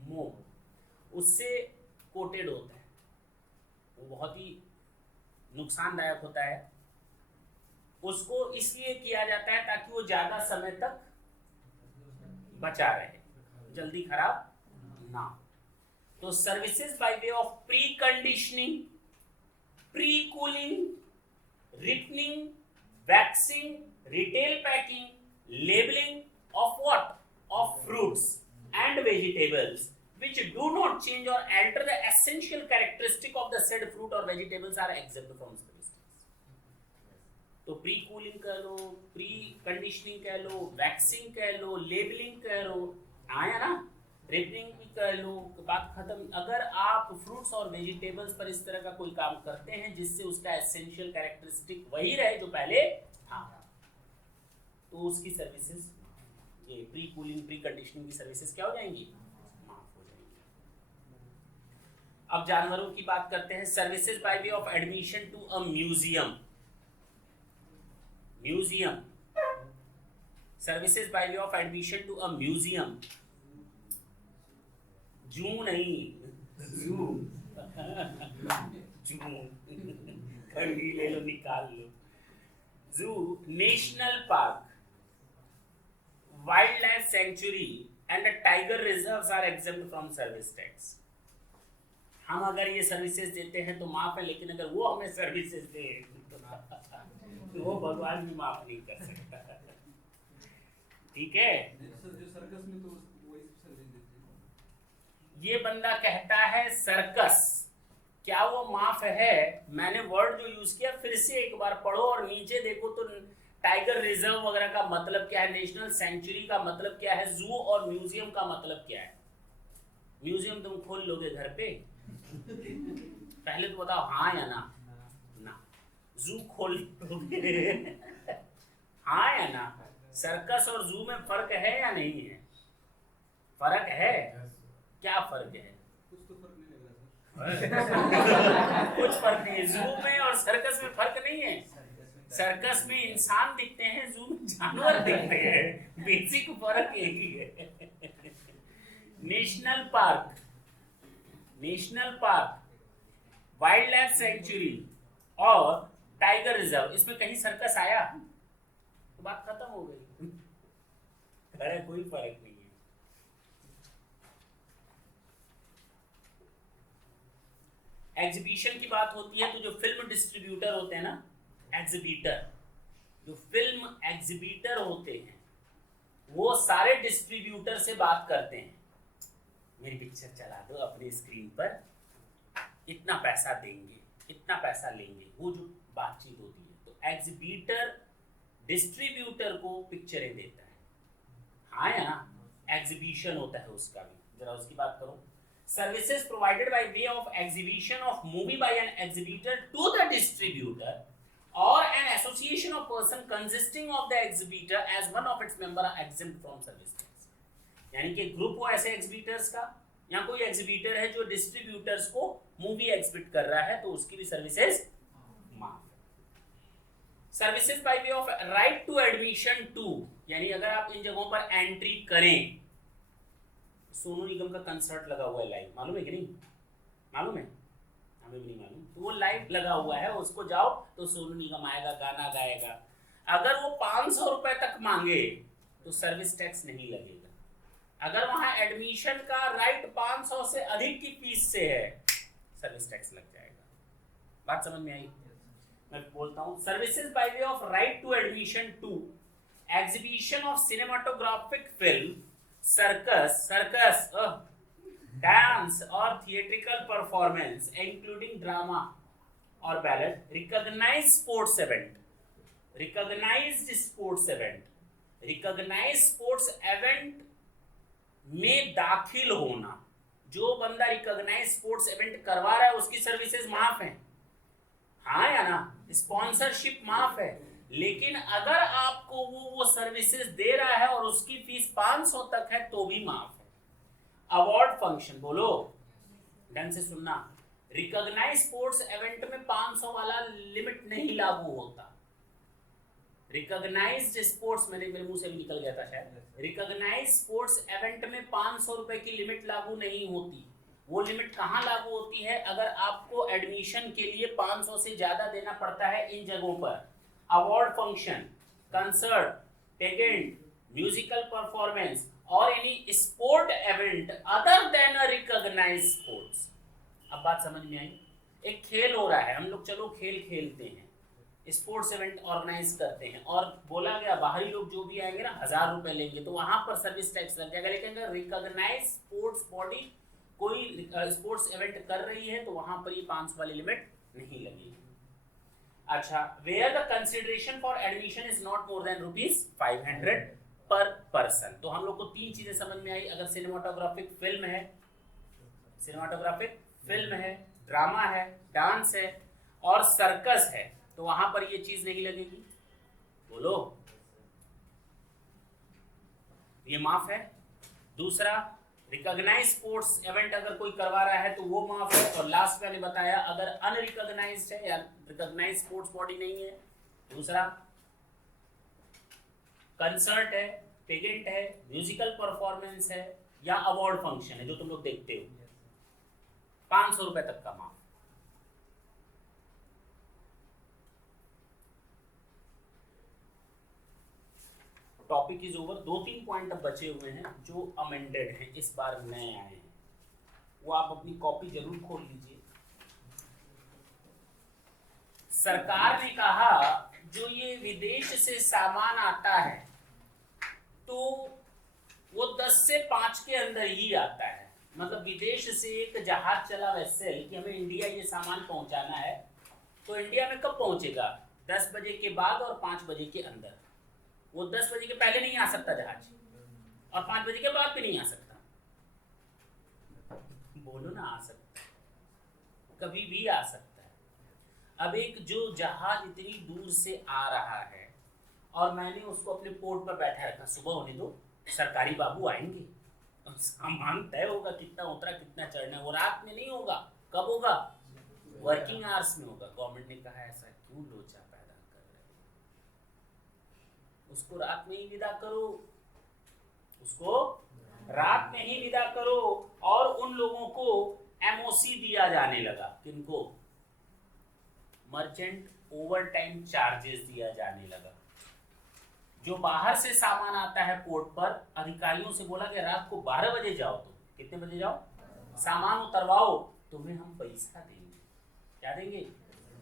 मोम, उससे कोटेड होता है। वो बहुत ही नुकसानदायक होता है। उसको इसलिए किया जाता है ताकि वो ज्यादा समय तक बचा रहे, जल्दी खराब ना हो। तो services by way of pre conditioning, pre cooling, ripening, waxing, retail packing, labelling of what? Of fruits and vegetables which do not change or alter the essential characteristic of the said fruit or vegetables are exempt from service tax। तो pre cooling कह लो, pre conditioning कह लो, waxing कह लो, labelling कह लो, आया ना, returning भी कह लो, बात खत्म। अगर आप फ्रूट्स और वेजिटेबल्स पर इस तरह का कोई काम करते हैं जिससे उसका एसेंशियल कैरेक्टरिस्टिक वही रहे जो पहले था, तो उसकी सर्विसेज, ये प्री कूलिंग, प्री कंडीशनिंग की सर्विसेज क्या हो जाएंगी? माफ हो जाएंगी। अब जानवरों की बात करते हैं। Services by way of admission to a museum, museum, services by way of admission to a museum, zoo नहीं, जू कभी ले लो, निकाल लो। Zoo, national park, wildlife sanctuary and tiger reserves are exempt from service tax. हम अगर ये services देते हैं तो माफ है, लेकिन अगर वो हमें सर्विसेज दे तो वो भगवान भी माफ नहीं कर सकता। ठीक है, सर्कस में तो वही सर्विस देते हैं। ये बंदा कहता है सर्कस, क्या वो माफ है? मैंने वर्ड जो यूज किया फिर से एक बार पढ़ो और नीचे देखो तो टाइगर रिजर्व वगैरह का मतलब क्या है, नेशनल सेंचुरी का मतलब क्या है, जू और म्यूजियम का मतलब क्या है। म्यूजियम तुम खोल लोगे घर पे? पहले तो बताओ हाँ या ना। ना। जू खोल लोगे? हाँ या ना? सर्कस और जू में फर्क है या नहीं है? फर्क है। क्या फर्क है? कुछ तो फर्क नहीं लग रहा सर। कुछ फर्क नहीं है। जू में और सर्कस में फर्क नहीं है। सर्कस में इंसान दिखते हैं, जू में जानवर दिखते हैं, बेसिक फर्क एक ही है। National park, national park, wildlife century और टाइगर रिजर्व, इसमें कहीं सर्कस आया तो बात खत्म हो गई। अरे कोई फर्क नहीं है। एग्जीबिशन की बात होती है तो जो फिल्म डिस्ट्रीब्यूटर होते हैं ना, एग्जीबिटर, जो फिल्म एग्जीबिटर होते हैं वो सारे डिस्ट्रीब्यूटर से बात करते हैं, मेरी पिक्चर चला दो अपने स्क्रीन पर, इतना पैसा देंगे, इतना पैसा लेंगे, वो जो बातचीत होती है। तो एग्जीबिटर डिस्ट्रीब्यूटर को पिक्चरें देता है, हाँ या ना? एग्जीबिशन होता है उसका भी, जरा उसकी बात करो। Services provided by way of exhibition of movie by an exhibitor to the distributor or an association of person consisting of the exhibitor as one of its member are exempt from service tax। यानी कि group हो ऐसे exhibitors का, या कोई exhibitor है जो distributors को मूवी एग्जिबिट कर रहा है तो उसकी भी सर्विसेज माफ है। Services by way of right to admission to, यानी अगर आप इन जगहों पर एंट्री करें, सोनू निगम का कंसर्ट लगा हुआ है लाइव, मालूम है कि नहीं? मालूम है? हमें भी नहीं मालूम। तो वो लाइव लगा हुआ है, उसको जाओ तो सोनू निगम आएगा, गाना गाएगा। अगर वो 500 रुपए तक मांगे तो सर्विस टैक्स नहीं लगेगा। अगर वहां एडमिशन का राइट 500 से अधिक की फीस से है, सर्विस टैक्स लग जाएगा। बात समझ में आई? मैं बोलता हूं, services by way of right to admission to exhibition of cinematographic film, circus dance और थिएट्रिकल परफॉर्मेंस इंक्लूडिंग ड्रामा और ballet, recognised sports event, recognised sports event, recognised sports event में दाखिल होना। जो बंदा रिकॉग्नाइज्ड स्पोर्ट्स इवेंट करवा रहा है उसकी सर्विसेज माफ है, हाँ या ना? स्पॉन्सरशिप माफ है। लेकिन अगर आपको वो सर्विसेज दे रहा है और उसकी फीस 500 तक है तो भी माफ है। अवार्ड फंक्शन, बोलो ढंग से सुनना, रिकॉग्नाइज स्पोर्ट्स इवेंट में 500 वाला लिमिट नहीं लागू होता। रिकॉग्नाइज्ड स्पोर्ट्स, मेरे मुंह से भी निकल गया था शायद, रिकॉग्नाइज स्पोर्ट्स इवेंट में 500 रुपए की लिमिट लागू नहीं होती। वो लिमिट कहाँ लागू होती है? अगर आपको एडमिशन के लिए 500 से ज्यादा देना पड़ता है इन जगहों पर, award function, concert, pageant, musical performance और any sport event other than a recognised sports. अब बात समझ में आई? एक खेल हो रहा है, हम लोग चलो खेल खेलते हैं, स्पोर्ट्स इवेंट ऑर्गेनाइज करते हैं और बोला गया बाहरी लोग जो भी आएंगे ना 1000 रुपए लेंगे, तो वहां पर सर्विस टैक्स लग जाएगा। लेकिन अगर रिकॉग्नाइज स्पोर्ट्स बॉडी कोई स्पोर्ट्स इवेंट कर रही है तो वहां पर ये 500 वाली लिमिट नहीं लगेगी। अच्छा, where the consideration for admission is not more than ₹500 per person. तो हम लोग को 3 चीजें समझ में आई। अगर सिनेमाटोग्राफिक फिल्म है, ड्रामा है, डांस है और सर्कस है तो वहां पर ये चीज नहीं लगेगी। बोलो, ये माफ है। दूसरा, रिकॉग्नाइज स्पोर्ट्स इवेंट अगर कोई करवा रहा है तो वो माफ है। और लास्ट मैंने बताया अगर अनरिकॉग्नाइज्ड है या रिकॉग्नाइज स्पोर्ट्स बॉडी नहीं है, दूसरा कंसर्ट है, पेजेंट है, म्यूजिकल परफॉर्मेंस है या अवार्ड फंक्शन है जो तुम लोग देखते हो, 500 रुपए तक का माफ। Topic is over. 2-3 पॉइंट अब बचे हुए हैं जो अमेंडेड हैं, इस बार नए आए हैं, वो आप अपनी कॉपी जरूर खोल लीजिए। सरकार ने कहा जो ये विदेश से सामान आता है तो वो 10 से 5 के अंदर ही आता है। मतलब विदेश से एक जहाज चला वेसल कि हमें इंडिया ये सामान पहुंचाना है, तो इंडिया में कब पहुंचेगा? 10 बजे के बाद और 5 बजे के अंदर। वो 10 बजे के पहले नहीं आ सकता जहाज, और 5 बजे के बाद भी नहीं आ सकता। बोलो ना, आ सकता, कभी भी आ सकता है। अब एक जो जहाज इतनी दूर से आ रहा है और मैंने उसको अपने पोर्ट पर बैठा रखा, सुबह होने दो, सरकारी बाबू आएंगे, सामान तय होगा कितना उतरा कितना चढ़ना है। वो रात में नहीं होगा, कब होगा? वर्किंग आवर्स में होगा। गवर्नमेंट ने कहा ऐसा क्यों लोचा पैदा कर रहे हो, उसको रात में ही विदा करो, उसको रात में ही विदा करो। और उन लोगों को एमओसी दिया जाने लगा, किनको? मर्चेंट ओवर टाइम चार्जेस दिया जाने लगा। जो बाहर से सामान आता है पोर्ट पर, अधिकारियों से बोला कि रात को 12 बजे जाओ, तो कितने बजे जाओ, सामान उतरवाओ, तुम्हें हम पैसा देंगे। क्या देंगे?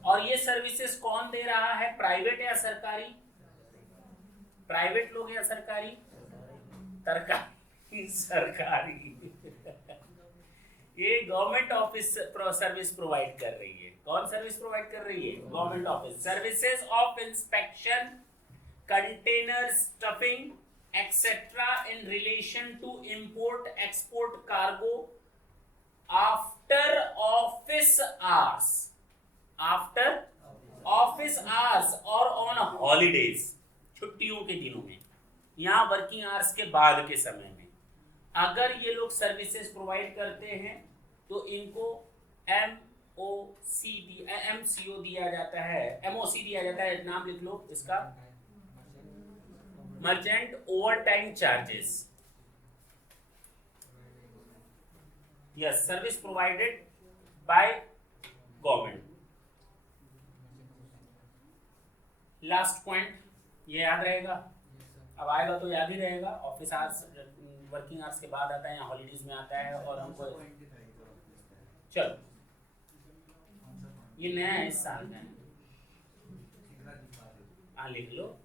और ये सर्विसेज कौन दे रहा है? प्राइवेट या सरकारी? प्राइवेट लोग या सरकारी? सरकारी। ये गवर्नमेंट ऑफिस सर्विस प्रोवाइड कर रही है। कौन सर्विस प्रोवाइड कर रही है? Government office. Services of inspection, container stuffing etcetera in relation to import export cargo after office hours, after office hours और ऑन हॉलीडेज, छुट्टियों के दिनों में, यहाँ वर्किंग आवर्स के बाद के समय में अगर ये लोग सर्विसेज प्रोवाइड करते हैं तो इनको MCO दिया जाता है, MOC दिया जाता है। नाम लिख लो इसका, merchant over time charges. Yes, service provided by government. Last point ये याद रहेगा, अब आएगा तो याद ही रहेगा। ऑफिस आवर्स, वर्किंग आवर्स के बाद आता है या हॉलीडेज में आता है। और हमको चलो, ये नया है इस साल में, हाँ लिख लो।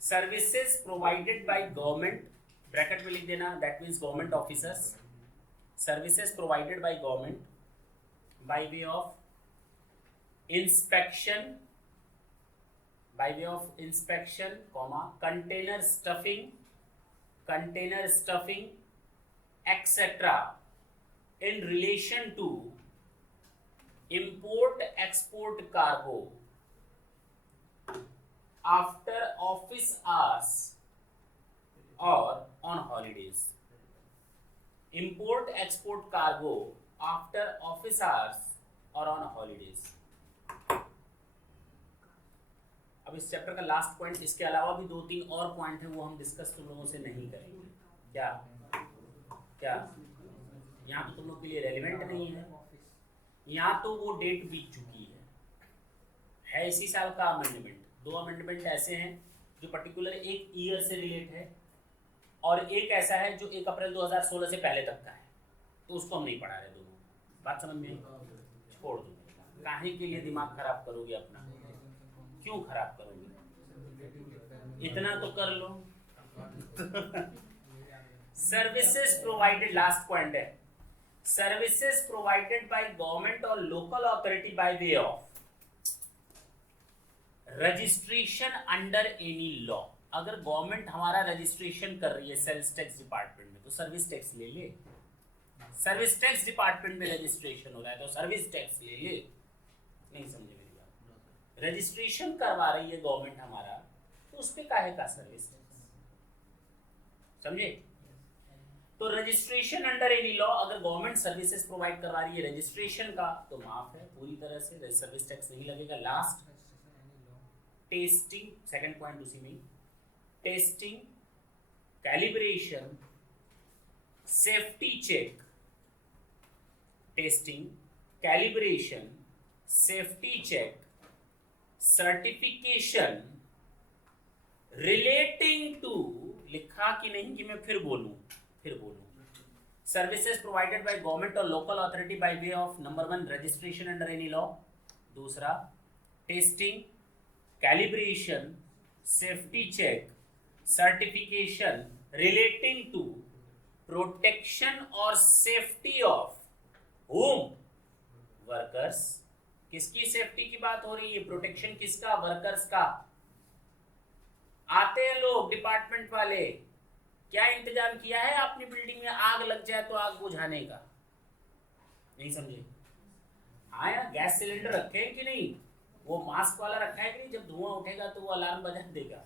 Services provided by government, bracket में लिख देना, that means government officers. Services provided by government by way of inspection, by way of inspection, container stuffing, etc. in relation to import export cargo after office hours or on holidays. Import export cargo after office hours or on holidays. अब इस chapter का last point, इसके अलावा भी 2-3 और point हैं, वो हम डिस्कस तुम लोगों से नहीं करेंगे। क्या क्या यहाँ तो तुम लोग के लिए रेलिवेंट नहीं है, यहाँ तो वो डेट बीत चुकी है इसी साल का अमेंडमेंट। 2 अमेंडमेंट ऐसे हैं जो पर्टिकुलर एक ईयर से रिलेट है, और एक ऐसा है जो 1 अप्रैल 2016 से पहले तक का है, तो उसको हम नहीं पढ़ा रहे। दोनों बात समझ में? छोड़ दो, काहे के लिए दिमाग खराब करोगे अपना, क्यों खराब करोगे, इतना तो कर लो। सर्विसेज प्रोवाइडेड, लास्ट पॉइंट है, सर्विसेज प्रोवाइडेड बाय गवर्नमेंट और local authority by way of registration under any law. अगर गवर्नमेंट हमारा रजिस्ट्रेशन कर रही है सेल्स टैक्स डिपार्टमेंट में, तो सर्विस टैक्स ले ले। सर्विस टैक्स डिपार्टमेंट में रजिस्ट्रेशन हो रहा है तो सर्विस टैक्स ले ले। नहीं समझे मेरी बात? रजिस्ट्रेशन करवा रही है गवर्नमेंट हमारा, तो उस पे काहे का सर्विस टैक्स? समझे? तो रजिस्ट्रेशन अंडर एनी लॉ, अगर गवर्नमेंट सर्विसेज प्रोवाइड करवा रही है रजिस्ट्रेशन का, तो माफ है पूरी तरह से, सर्विस टैक्स नहीं लगेगा। लास्ट टेस्टिंग, सेकंड पॉइंट उसी में, testing, calibration, safety check testing, calibration, safety check, certification relating to, लिखा कि नहीं कि मैं फिर बोलूं, सर्विसेज प्रोवाइडेड बाय गवर्नमेंट और local authority by way of number 1 registration under any law, दूसरा testing, calibration, safety check, certification relating to protection और सेफ्टी ऑफ होम वर्कर्स। किसकी सेफ्टी की बात हो रही है? प्रोटेक्शन किसका? वर्कर्स का। आते हैं लोग डिपार्टमेंट वाले, क्या इंतजाम किया है आपने बिल्डिंग में आग लग जाए तो आग बुझाने का? नहीं समझे? हाँ यार, गैस सिलेंडर रखे हैं कि नहीं? वो मास्क वाला रखा है कि नहीं? जब धुआं उठेगा तो वो अलार्म बजा देगा।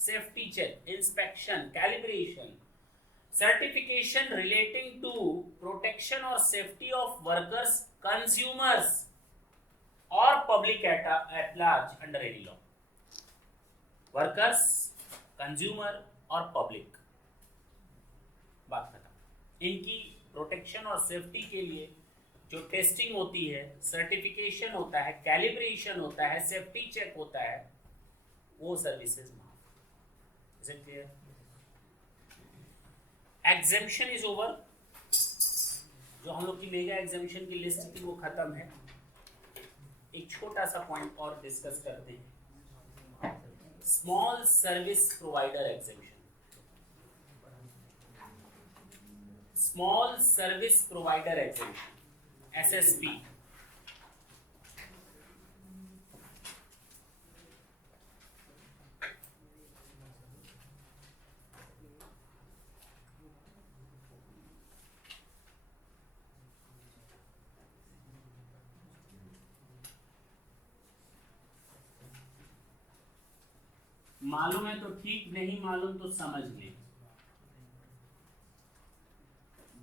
Safety check, inspection, calibration, certification relating to protection और सेफ्टी ऑफ वर्कर्स, कंज्यूमर्स और public at large under any law. Workers, consumer और पब्लिक, बात खत्म। इनकी प्रोटेक्शन और सेफ्टी के लिए जो टेस्टिंग होती है, सर्टिफिकेशन होता है, कैलिब्रेशन होता है, सेफ्टी चेक होता है, वो सर्विसेज माफ। Is it clear? Exemption is over. जो हम लोग की मेगा एग्जेम्पशन की लिस्ट थी वो खत्म है। एक छोटा सा पॉइंट और डिस्कस करते हैं, small service provider exemption. Small service provider exemption, SSP। मालूम है तो ठीक, नहीं मालूम तो समझ ले।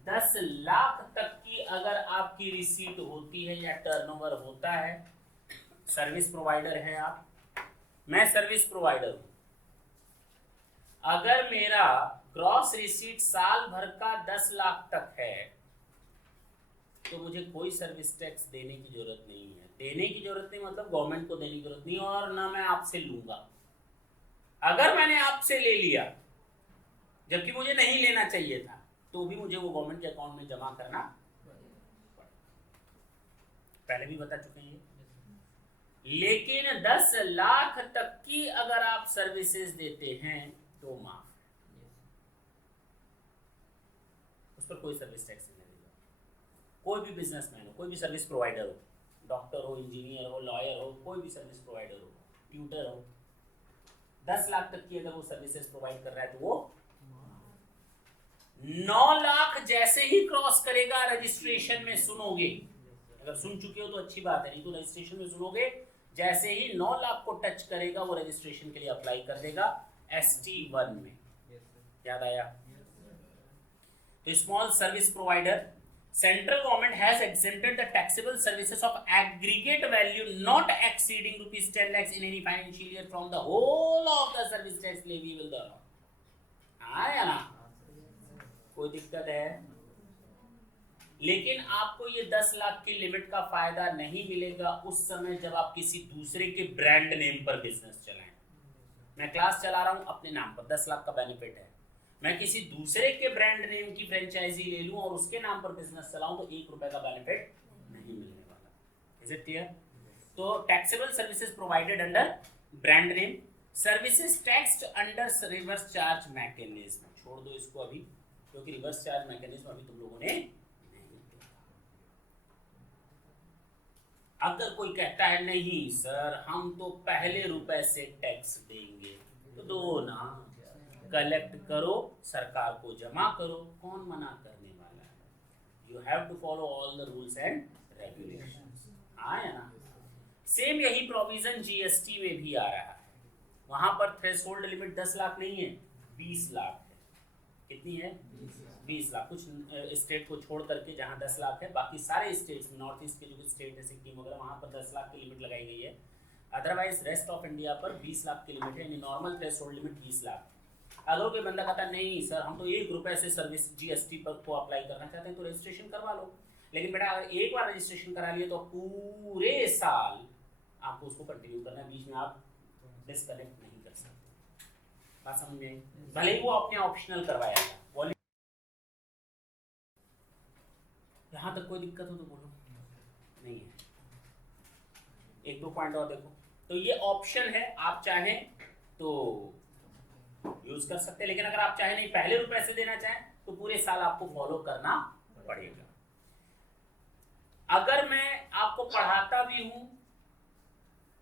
10 लाख तक की अगर आपकी रिसीट होती है या टर्नओवर होता है, सर्विस प्रोवाइडर है आप, मैं सर्विस प्रोवाइडर हूं। अगर मेरा ग्रॉस रिसीट साल भर का 10 लाख तक है तो मुझे कोई सर्विस टैक्स देने की जरूरत नहीं है। देने की जरूरत नहीं मतलब गवर्नमेंट को देने की जरूरत नहीं, और ना मैं आपसे लूंगा। अगर मैंने आपसे ले लिया जबकि मुझे नहीं लेना चाहिए था, तो भी मुझे वो गवर्नमेंट के अकाउंट में जमा करना, पहले भी बता चुके हैं। लेकिन 10 लाख तक की अगर आप सर्विसेज देते हैं तो माफ, उस पर कोई सर्विस टैक्स नहीं लगेगा। कोई भी बिजनेसमैन हो, कोई भी सर्विस प्रोवाइडर हो, डॉक्टर हो, इंजीनियर हो, लॉयर हो, कोई भी सर्विस प्रोवाइडर हो, ट्यूटर हो, 10 लाख तक की अगर वो सर्विसेज प्रोवाइड कर रहा है तो वो 9 लाख जैसे ही क्रॉस करेगा, रजिस्ट्रेशन में सुनोगे, अगर सुन चुके हो तो अच्छी बात है, नहीं तो रजिस्ट्रेशन में सुनोगे, जैसे ही 9 लाख को टच करेगा वो रजिस्ट्रेशन के लिए अप्लाई कर देगा ST1 में। याद आया? तो small service provider, central government has exempted the taxable services of aggregate value not exceeding rupees 10 lakhs in any financial year from the whole of the service tax leviable thereon। आया ना? कोई दिक्कत है? लेकिन आपको ये 10 लाख की लिमिट का फायदा नहीं मिलेगा उस समय जब आप किसी दूसरे के ब्रांड नेम पर बिजनेस चलाएं। मैं क्लास चला रहा हूं अपने नाम पर, 10 लाख का बेनिफिट है। मैं किसी दूसरे के ब्रांड नेम की फ्रेंचाइजी ले लूं और उसके नाम पर बिजनेस चलाऊं तो 1 रुपए का बेनिफिट नहीं मिलने वाला। Is it clear? तो taxable services provided under brand name, services taxed under reverse charge mechanism. छोड़ दो इसको अभी, क्योंकि रिवर्स चार्ज मैकेनिज्म अभी तुम लोगों ने नहीं देखा। अगर कोई कहता है नहीं सर हम तो पहले रुपए से टैक्स देंगे, तो दो ना, कलेक्ट करो, सरकार को जमा करो, कौन मना करने वाला है? You have to follow all the rules and regulations. हाँ या ना? सेम यही प्रोविजन GST में भी आ रहा है। वहां पर थ्रेशोल्ड लिमिट 10 लाख नहीं है, 20 लाख है। कितनी है? 20 लाख। कुछ स्टेट को छोड़ करके जहां 10 लाख है, बाकी सारे स्टेट्स में, नॉर्थ ईस्ट के जो स्टेट है सिक्किम वगैरह, वहां पर 10 लाख की लिमिट लगाई गई है। अदरवाइज रेस्ट ऑफ इंडिया पर 20 लाख की लिमिट है, यानी नॉर्मल थ्रेशोल्ड लिमिट 20 लाख। अगर कोई बंदा कहता नहीं सर हम तो 1 रुपए से सर्विस GST पर को अप्लाई करना चाहते हैं तो रजिस्ट्रेशन करवा लो। लेकिन बेटा अगर एक बार रजिस्ट्रेशन करा लिया तो पूरे साल आपको उसको कंटिन्यू करना है, बीच में आप डिस्कनेक्ट नहीं कर सकते। बात समझ में आई? भले ही वो आपने ऑप्शनल करवाया था, यहाँ तक कोई दिक्कत हो तो बोलो। नहीं है। एक दो पॉइंट और देखो, तो ये ऑप्शन है, आप चाहें तो यूज कर सकते हैं, लेकिन अगर आप चाहें नहीं पहले रुपए से देना चाहें तो पूरे साल आपको फॉलो करना पड़ेगा। अगर मैं आपको पढ़ाता भी हूं,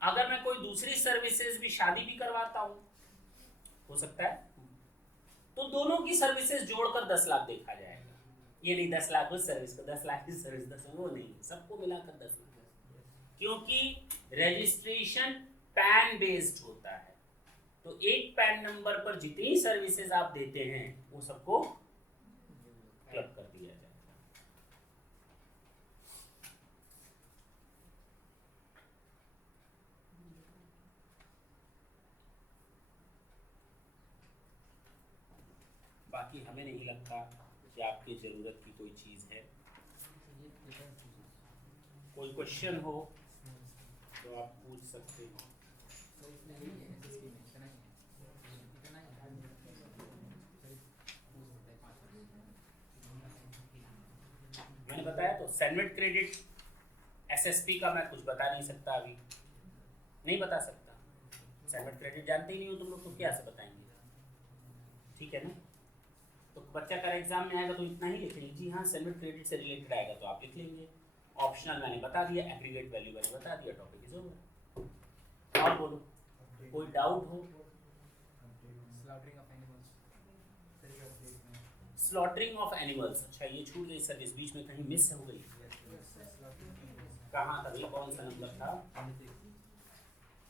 अगर मैं कोई दूसरी सर्विसेज भी, शादी भी करवाता हूं, हो सकता है, तो दोनों की सर्विसेज जोड़कर 10 लाख देखा जाएगा। ये नहीं 10 लाख उस सर्विस को, 10 लाख की सर्विस, 10 वो नहीं, सबको मिलाकर 10 लाख, क्योंकि रजिस्ट्रेशन पैन बेस्ड होता है। तो एक पैन नंबर पर जितनी सर्विसेज आप देते हैं वो सबको क्लब कर दिया जाएगा। बाकी हमें नहीं लगता कि आपकी ज़रूरत की कोई चीज़ है। कोई क्वेश्चन हो तो आप पूछ सकते हो। मैंने बताया तो सैंडविच क्रेडिट एसएसपी का मैं कुछ बता नहीं सकता, अभी नहीं बता सकता। सैंडविच क्रेडिट जानते ही नहीं हो तुम लोग तो क्या से बताएंगे, ठीक है ना? तो बच्चा का एग्जाम में आएगा तो इतना ही लिखेंगे, जी हाँ सैंडविच क्रेडिट से रिलेटेड आएगा तो आप लिख लेंगे। ऑप्शनल मैंने बता दिया, एग्रीगेट वैल्यू मैंने बता दिया, टॉपिक इज ओवर। और बोलो, कोई डाउट हो? स्लॉटरिंग ऑफ एनिमल्स, अच्छा ये छूट गई सर्विस, बीच में कहीं मिस हो गई। कहाँ था भाई, कौन सा नंबर था?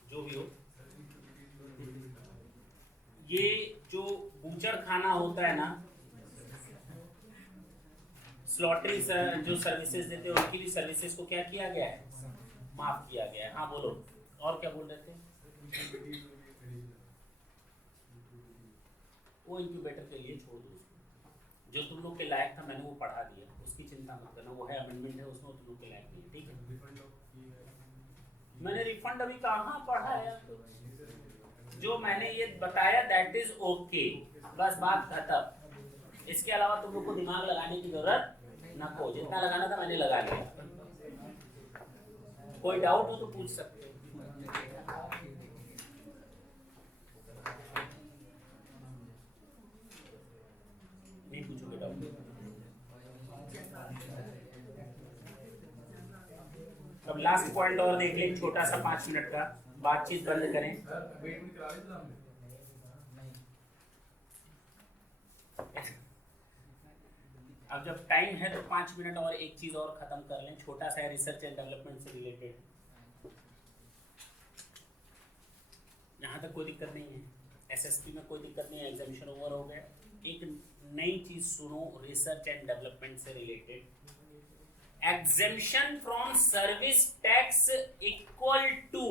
जो भी हो, ये जो बूचर खाना होता है ना, स्लॉटरी जो सर्विसेज देते हैं उनकी भी सर्विसेज को क्या किया गया है, माफ किया गया है। हाँ बोलो, और क्या बोल रहे थे? वो इंक्यूबेटर के लिए छोड़ दो, जो तुम लोग के लायक था मैंने वो पढ़ा दिया, उसकी चिंता मत करना, वो है अमेंडमेंट है उसमें, तुम लोग के लायक नहीं है, ठीक है? मैंने रिफंड अभी कहाँ पढ़ा है? जो मैंने ये बताया दैट इज ओके, बस बात खत्म। इसके अलावा तुम लोग को दिमाग लगाने की जरूरत ना को, जितना लगाना था मैंने लगा लिया। कोई डाउट हो तो पूछ सकते हो। नहीं पूछोगे डाउट? अब लास्ट पॉइंट और देख ले, छोटा सा 5 मिनट का, बातचीत बंद करें। अब जब टाइम है तो 5 मिनट और एक चीज और खत्म कर लें, छोटा सा रिसर्च एंड डेवलपमेंट से रिलेटेड। यहाँ तक कोई दिक्कत नहीं है, एसएसपी में कोई दिक्कत नहीं है, एग्जामिनेशन ओवर हो गया। एक नई चीज सुनो रिसर्च एंड डेवलपमेंट से related, exemption from service tax equal to,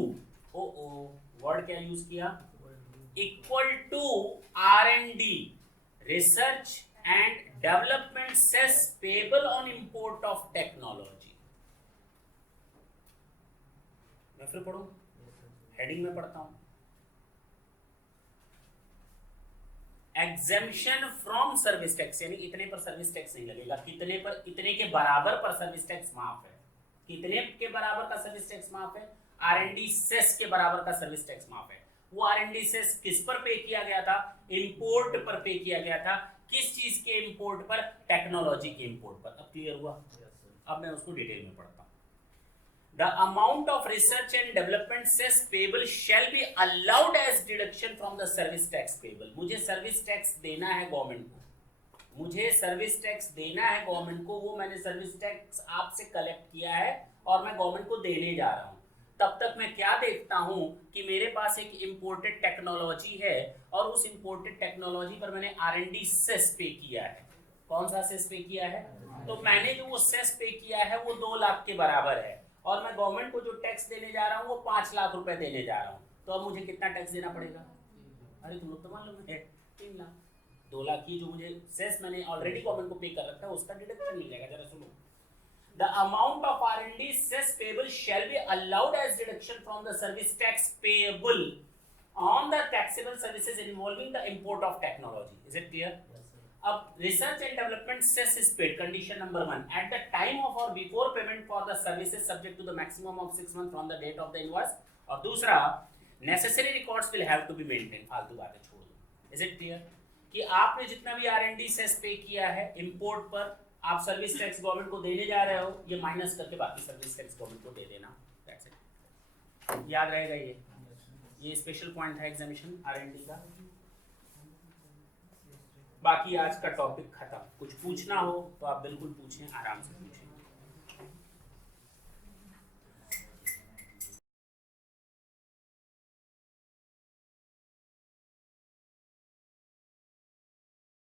word क्या यूज किया, equal to R&D, research and development cess payable on import of technology. मैं फिर पढ़ूं, हेडिंग में पढ़ता हूं, एग्जेम्पशन फ्रॉम सर्विस टैक्स, यानी इतने पर सर्विस टैक्स नहीं लगेगा, कितने पर, इतने के बराबर पर सर्विस टैक्स माफ है। कितने के बराबर का सर्विस टैक्स माफ है? R&D सेस के बराबर का सर्विस टैक्स माफ है। वो R&D सेस किस पर पे किया गया था? इंपोर्ट पर पे किया गया था। किस चीज के इंपोर्ट पर? टेक्नोलॉजी के इंपोर्ट पर। अब क्लियर हुआ? अब मैं उसको डिटेल में पढ़ता हूं। The amount of research and development cess payable shall be allowed as deduction from the service tax payable। मुझे सर्विस टैक्स देना है गवर्नमेंट को, मुझे सर्विस टैक्स देना है गवर्नमेंट को, वो मैंने सर्विस टैक्स आपसे कलेक्ट किया है और मैं गवर्नमेंट को देने जा रहा हूँ। तब तक मैं क्या देखता हूँ कि मेरे पास एक इम्पोर्टेड टेक्नोलॉजी है और उस इम्पोर्टेड टेक्नोलॉजी पर मैंने R&D सेस पे किया है। कौन सा सेस पे किया है? तो मैंने जो वो सेस पे किया है वो 2 लाख के बराबर है और मैं गवर्नमेंट को जो टैक्स देने जा रहा हूँ वो 5 लाख रुपए देने जा रहा हूँ। तो अब मुझे कितना टैक्स देना पड़ेगा? अरे तुम लोग तो मालूम है 3 लाख। 2 लाख की जो मुझे सेस मैंने ऑलरेडी गवर्नमेंट को पे कर रखा है उसका डिडक्शन मिल जाएगा। जरा सुनो, the amount of R&D cess payable shall be allowed as deduction from the service tax payable on the taxable services involving the import of technology. Is it clear? Yes, sir. अब research and development cess is paid, condition number 1, at the time of or before payment for the services subject to the maximum of 6 months from the date of the invoice. और दूसरा, necessary records will have to be maintained. फालतू बातें छोड़ दो. Is it clear? कि आपने जितना भी R&D cess पे किया है import पर, आप सर्विस टैक्स गवर्नमेंट को देने जा रहे हो, ये माइनस करके बाकी सर्विस टैक्स गवर्नमेंट को दे देना. That's it. याद रहेगा ये स्पेशल पॉइंट था एग्जामिनेशन R&D का. बाकी आज का टॉपिक खत्म. कुछ पूछना हो तो आप बिल्कुल पूछें, आराम से पूछें.